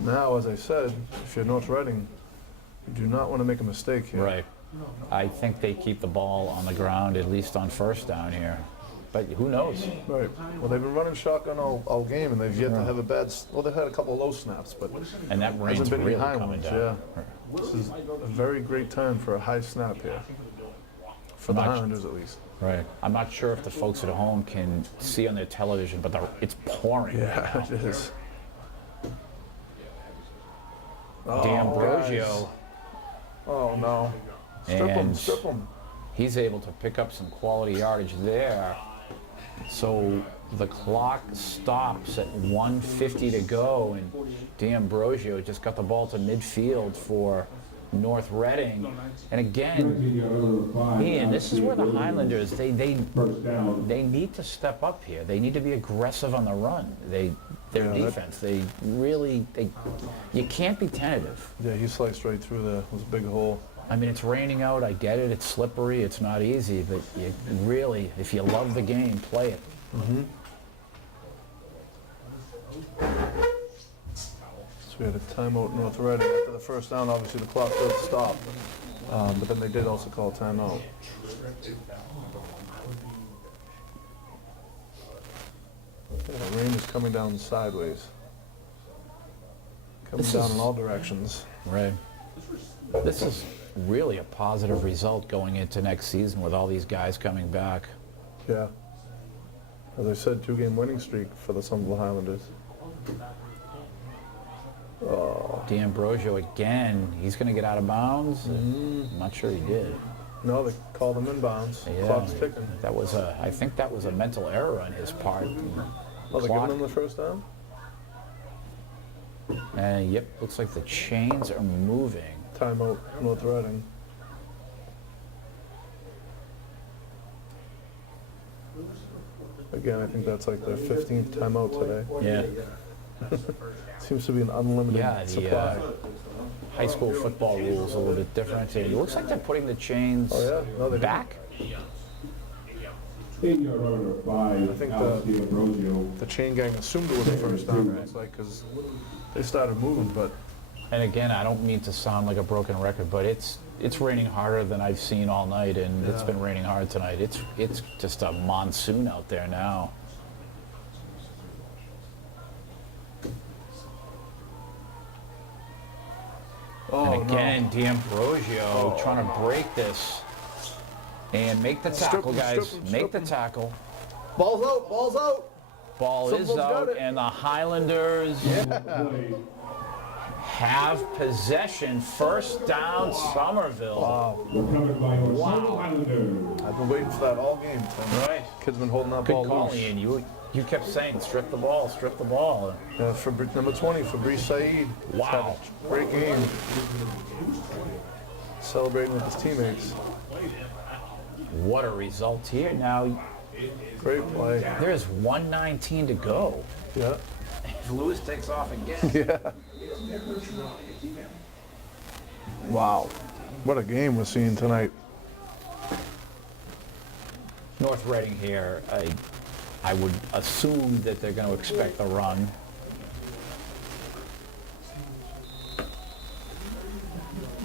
Now, as I said, if you're North Reading, you do not want to make a mistake here. Right. I think they keep the ball on the ground, at least on first down here. But who knows? Right. Well, they've been running shotgun all game, and they've yet to have a bad. Well, they've had a couple of low snaps, but And that rain's hasn't been really any high coming ones. down. Yeah. This is a very great time for a high snap here, for the Much. Highlanders at least. Right. I'm not sure if the folks at home can see on their television, but it's pouring right Yeah, now. it is. Oh, D'Ambrosio, guys. Oh no! Strip him! And- Strip him! he's able to pick up some quality yardage there. So the clock stops at 1:50 to go, and D'Ambrosio just got the ball to midfield for North Reading. And again, Ian, this is where the Highlanders, they First down. need to step up here. They need to be aggressive on the run. Their Yeah, that- defense, you can't be tentative. Yeah, he sliced right through there. It was a big hole. I mean, it's raining out, I get it, it's slippery, it's not easy, but you really, if you love the game, play it. So we had a timeout North Reading after the first down. Obviously, the clock does stop, but then they did also call a timeout. Yeah, the rain is coming down sideways, coming This down is- in all directions. Right. This is really a positive result going into next season with all these guys coming back. Yeah. As I said, 2-game winning streak for the Somerville Highlanders. D'Ambrosio again, he's going to get out of bounds. I'm not sure he did. No, they called him inbounds. Yeah. Clock's ticking. I think that was a mental error on his part. Oh, they're Clock. giving them the first down? And yep, looks like the chains are moving. Timeout North Reading. Again, I think that's like their 15th timeout today. Yeah. Seems to be an unlimited Yeah, the supply. high school football rules a little bit different. It looks like they're putting the chains Oh, yeah? No, they didn't. back. 8-yard run number 5, I think Alex D'Ambrosio. The chain gang assumed it was the first down. It's like, because they started moving, but And again, I don't mean to sound like a broken record, but it's raining harder than I've seen all night, and it's Yeah. been raining hard tonight. It's just a monsoon out there now. oh And again, D'Ambrosio trying to break this and make the Strip tackle, him, guys. strip him, Make strip the him. tackle. no! Ball's out! Ball's out! Ball is Someone's got out, it. and the Highlanders have possession. First down, Somerville. Wow. Recovered by your Somerville Highlanders. I've been waiting for that all game, Tim. Right. Kid's been holding that Good ball call, loose. Ian. You kept saying, strip the ball, strip the ball. Yeah, number 20, Fabrice Said. Wow. Had a great game. Celebrating with his teammates. What a result here. Now, Great play. there's 1:19 to go. Yeah. If Lewis takes off again. Yeah. Wow. What a game we're seeing tonight. North Reading here, I would assume that they're going to expect the run.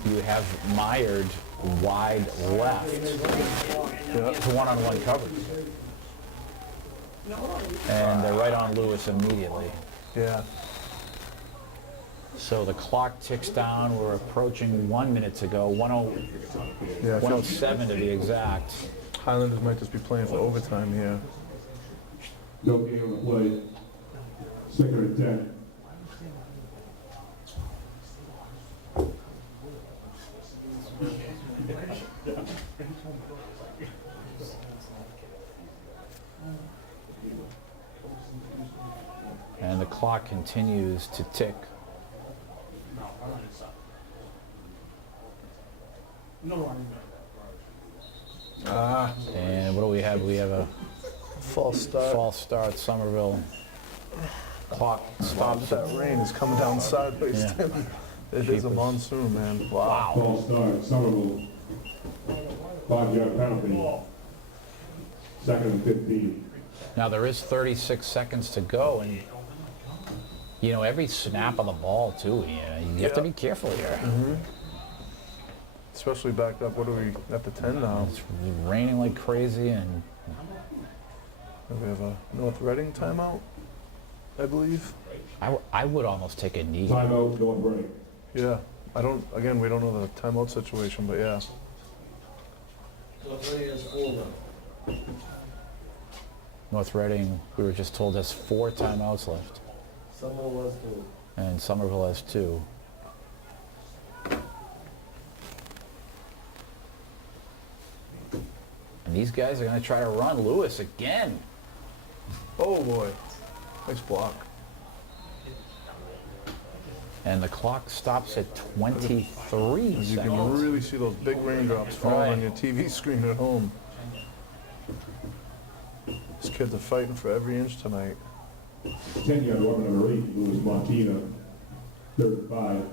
You have Myerd wide left. Yeah. It's one-on-one coverage. And they're right on Lewis immediately. Yeah. So the clock ticks down. We're approaching 1 minute to go. Yeah. I feel 107 to be exact. Highlanders might just be playing for overtime here. No game on the play. 2nd and 10. And the clock continues to tick. And what do we have? We have a False start. false start, Somerville. Clock stops That rain is coming down sideways, Yeah. Tim. It is a monsoon, man. Wow. False start, Somerville. 5-yard penalty. Second and 15. Now there is 36 seconds to go, and you know every snap of the ball too. You have to be careful here. Especially backed up. What are we at the 10 now? It's raining like crazy, and We have a North Reading timeout, I believe. I would almost take a knee. Timeout, North Reading. Yeah. I don't. Again, we don't know the timeout situation, but yeah. North Reading, we were just told, has 4 timeouts left, Someone was to. and Somerville has 2. And these guys are going to try to run Lewis again. Oh boy. Nice block. And the clock stops at 23 As you can seconds. really see those big raindrops falling on Right. your TV screen at home. These kids are fighting for every inch tonight. 10-yard run number 8, Louis Martina. 35.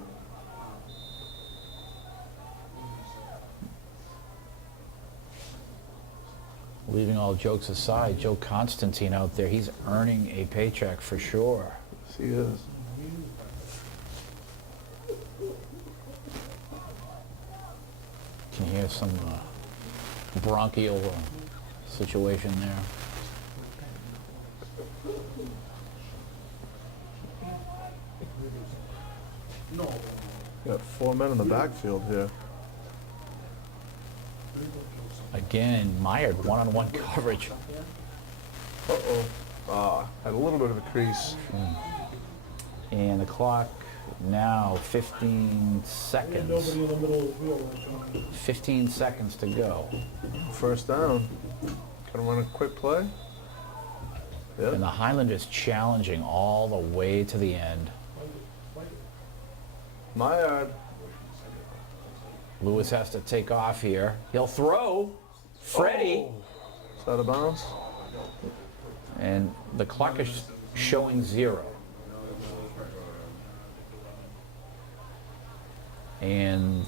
Leaving all jokes aside, Joe Constantine out there, he's earning a paycheck for sure. Yes, he is. Can hear some bronchial situation there. Got 4 men in the backfield here. Again, Meyer one-on-one coverage. Uh-oh. Had a little bit of a crease. And the clock now 15 seconds. Nobody in the middle of the field. 15 seconds to go. First down. Gonna run a quick play. And Yep. the Highlanders challenging all the way to the end. My yard. Lewis has to take off here. He'll throw. Freddie. Is that a bounce? And the clock is showing 0. And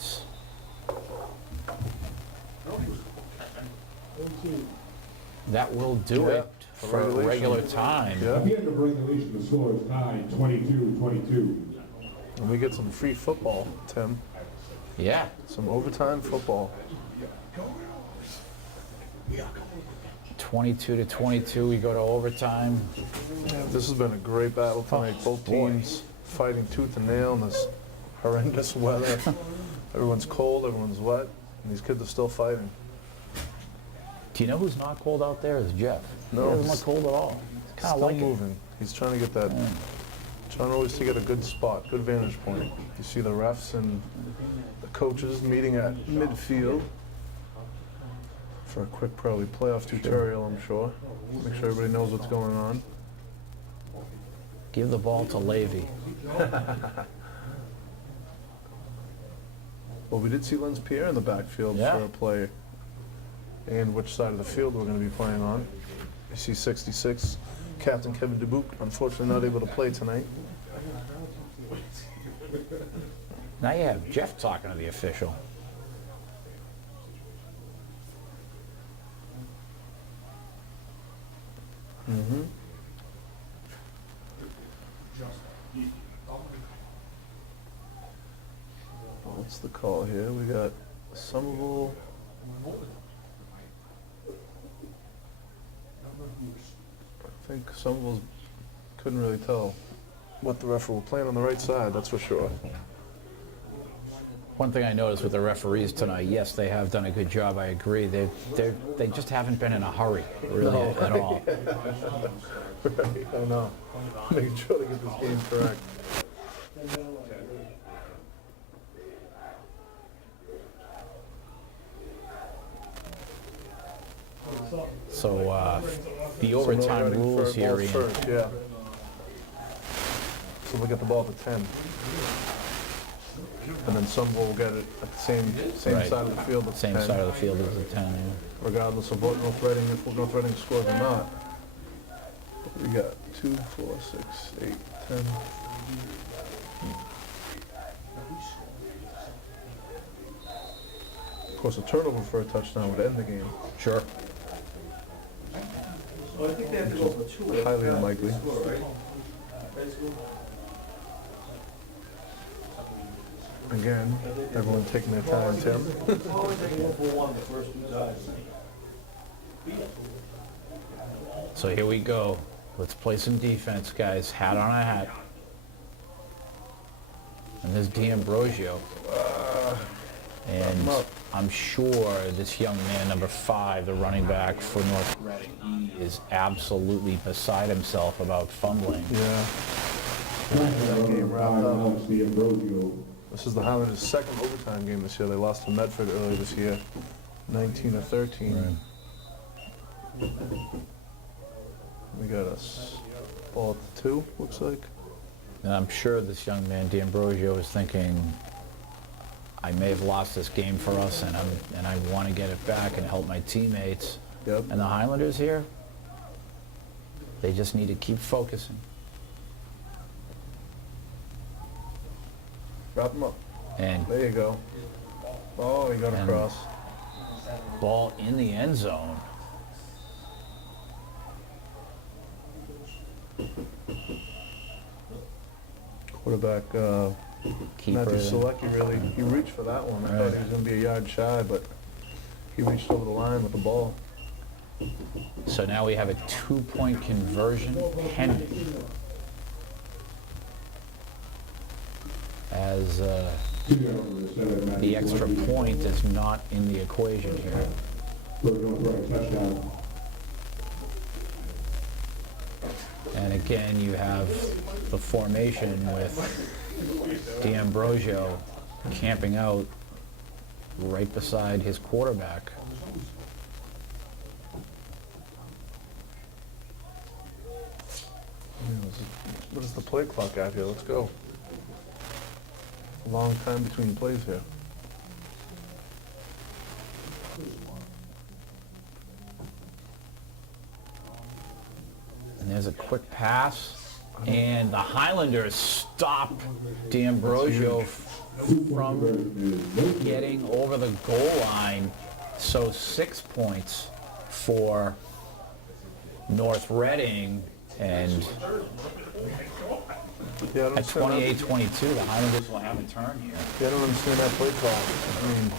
that will do Yeah, it for regulation. regular time. Yeah. At the end of regulation, the score is tied 22-22. And we get some free football, Tim. Yeah. Some overtime football. 22-22, we go to overtime. This has been a great battle tonight. Both boy. teams fighting tooth and nail in this horrendous weather. Everyone's cold, everyone's wet, and these kids are still fighting. Do you know who's not cold out there? Is Jeff. No. He doesn't look cold at all. Kind of Still like it. moving. He's trying to get that, trying always to get a good spot, good vantage point. You see the refs and the coaches meeting at midfield for a quick, probably playoff tutorial, I'm sure. Make sure everybody knows what's going on. Give the ball to Levy. Well, we did see Lens Pierre in the backfield Yeah. for a play. And which side of the field we're going to be playing on. You see 66, Captain Kevin Dubuque, unfortunately not able to play tonight. Now you have Jeff talking to the official. Mm-hmm. What's the call here? We got Somerville. I think Somerville couldn't really tell what the referee was playing on the right side, that's for sure. One thing I noticed with the referees tonight, yes, they have done a good job. I agree. They just haven't been in a hurry, really, at all. Right, I know. Making sure to get this game correct. So the So overtime North Reading rules here, balls Ian. first, yeah. So we'll get the ball to 10. And then Somerville will get it at the same Right. side of the field at Same 10. side of the field as the 10, yeah. Regardless of what North Reading, if North Reading scores or not. We got 2, 4, 6, 8, 10. Of course, a turnover for a touchdown would end the game. Sure. Well, I think they have to go for 2. Highly unlikely. Score, right? High school? Again, everyone taking their time, Tim. It's always like 1 for 1 the first 2 times. So here we go. Let's play some defense, guys. Hat on a hat. And there's D'Ambrosio. And I'm sure this young man, number 5, the running back for North Reading, he is absolutely beside himself about fumbling. Yeah. Game wrapped up. Alex D'Ambrosio. This is the Highlanders' second overtime game this year. They lost to Medford earlier this year, 19-13. We got us ball at the 2, looks like. And I'm sure this young man, D'Ambrosio, is thinking, I may have lost this game for us, and I want to get it back and help my teammates. Yep. And the Highlanders here, they just need to keep focusing. Wrap them up. And There you go. Oh, he got And- across. ball in the end zone. Quarterback Keeper. Matthew Selecki he reached for that one. I thought he was going to be a yard shy, but he reached over the line with the ball. So now we have a 2-point conversion pending. As the extra point is not in the equation here. For a North Reading touchdown. And again, you have the formation with D'Ambrosio camping out right beside his quarterback. What does the play clock at here? Let's go. A long time between plays here. And there's a quick pass. And the Highlanders stop D'Ambrosio from getting over the goal line. So 6 points for North Reading. And Yeah, I don't at understand that. 28-22, the Highlanders will have a turn here. Yeah, I don't understand that play call. I mean,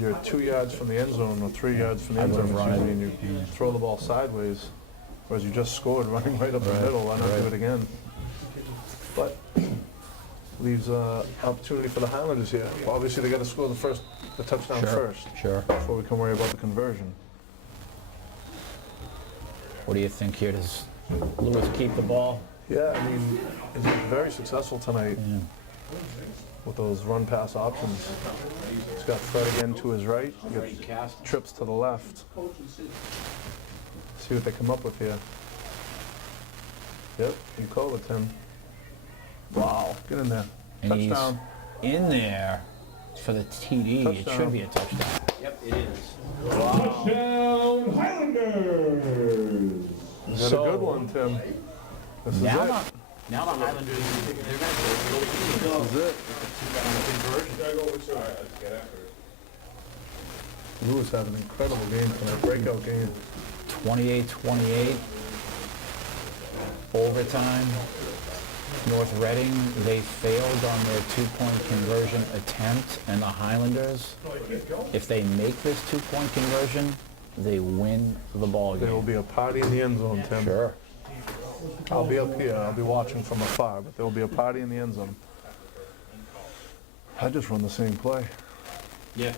you're 2 yards from the end zone or 3 yards from the end zone, run it. and you throw the ball sideways, whereas you just scored running right up the middle. Why not do it again? But leaves opportunity for the Highlanders here. Well, obviously, they got to score the touchdown first Sure. before we can worry about the conversion. What do you think here? Does Lewis keep the ball? Yeah, I mean, he's been very successful tonight Yeah. with those run-pass options. He's got Fred again to his right. He got trips to the left. See what they come up with here. Yep, you call it, Tim. Wow, get in there. And Touchdown. he's in there for the TD. It Touchdown. should be a touchdown. Yep, it is. Touchdown Highlanders! You got a good one, Tim. This is Now it. the Highlanders, they're going to go This is it. Lewis had an incredible game tonight, breakout game. 28-28. Overtime. North Reading, they failed on their 2-point conversion attempt, and the Highlanders, if they make this 2-point conversion, they win the ball There will game. be a party in the end zone, Tim. Sure. I'll be up here. I'll be watching from afar, but there will be a party in the end zone. I just run the same play. Yeah.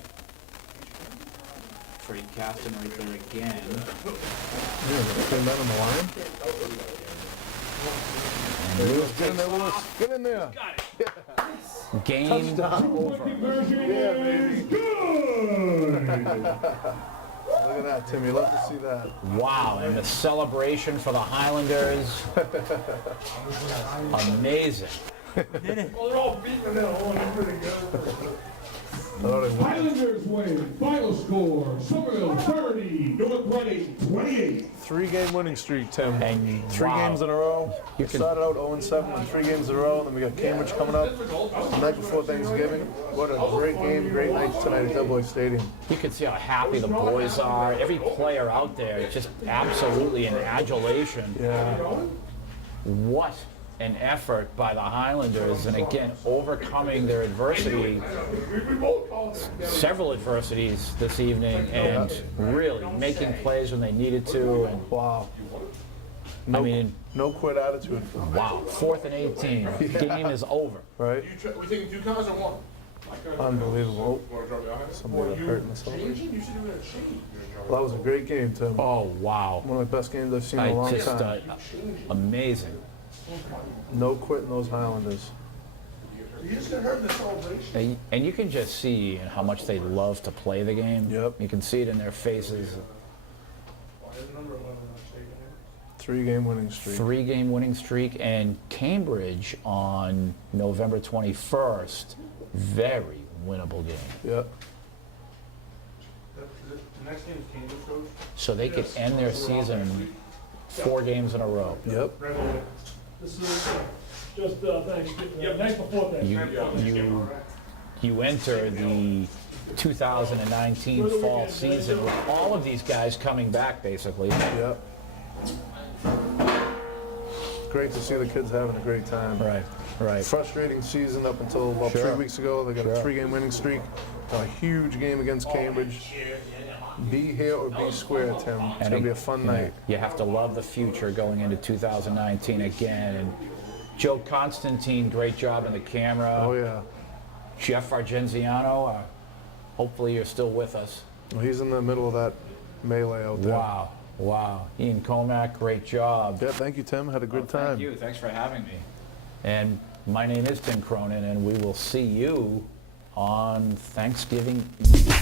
Freddie Caston right there again. Yeah, same man on the line. Lewis, get in there, Lewis. Get in there. Game Touchdown over. Conversion is good! Look at that, Tim. You love to see that. Wow, and the celebration for the Highlanders. Amazing. Well, they're all beating their horn, they're pretty good. Highlanders win. Final score, Somerville 30, North Reading 28. 3-game winning streak, Tim. And Three wow. games in a row. You We can- started out 0-7 and 3 games in a row. And then we got Cambridge coming up the night before Thanksgiving. What a great game, great night tonight at Double Stadium. You can see how happy the boys are. Every player out there is just absolutely in adulation. Yeah. What an effort by the Highlanders, and again, overcoming their adversity, several adversities this evening, and really making plays when they needed to. And Wow. I mean, No quit attitude, wow, 4th and 18. Game is over. right? We taking 2 cars or 1? Unbelievable. Somebody got hurt in the shoulder. Well, that was a great game, Tim. Oh, wow. One of the best games I've seen in a long time. Amazing. No quitting those Highlanders. You just got hurt in the celebration. And you can just see how much they love to play the game. Yep. You can see it in their faces. 3-game winning streak. 3-game winning streak, and Cambridge on November 21st. Very winnable game. Yep. The next game is Cambridge, Coach? So they could end their season 4 games in a row. Yep. This is just Thanksgiving, night before Thanksgiving. You enter the 2019 fall season with all of these guys coming back, basically. Yep. Great to see the kids having a great time. Right, right. Frustrating season up until about Sure. 3 weeks ago. They got a 3-game winning streak. A huge game against Cambridge. Be here or be square, Tim. It's going to be a fun night. You have to love the future going into 2019 again. And Joe Constantine, great job in the camera. Oh, yeah. Jeff Argenziano, hopefully you're still with us. Well, he's in the middle of that melee out there. Wow, wow. Ian Comack, great job. Yeah, thank you, Tim. Had a good time. Thank you, thanks for having me. And my name is Tim Cronin, and we will see you on Thanksgiving Eve.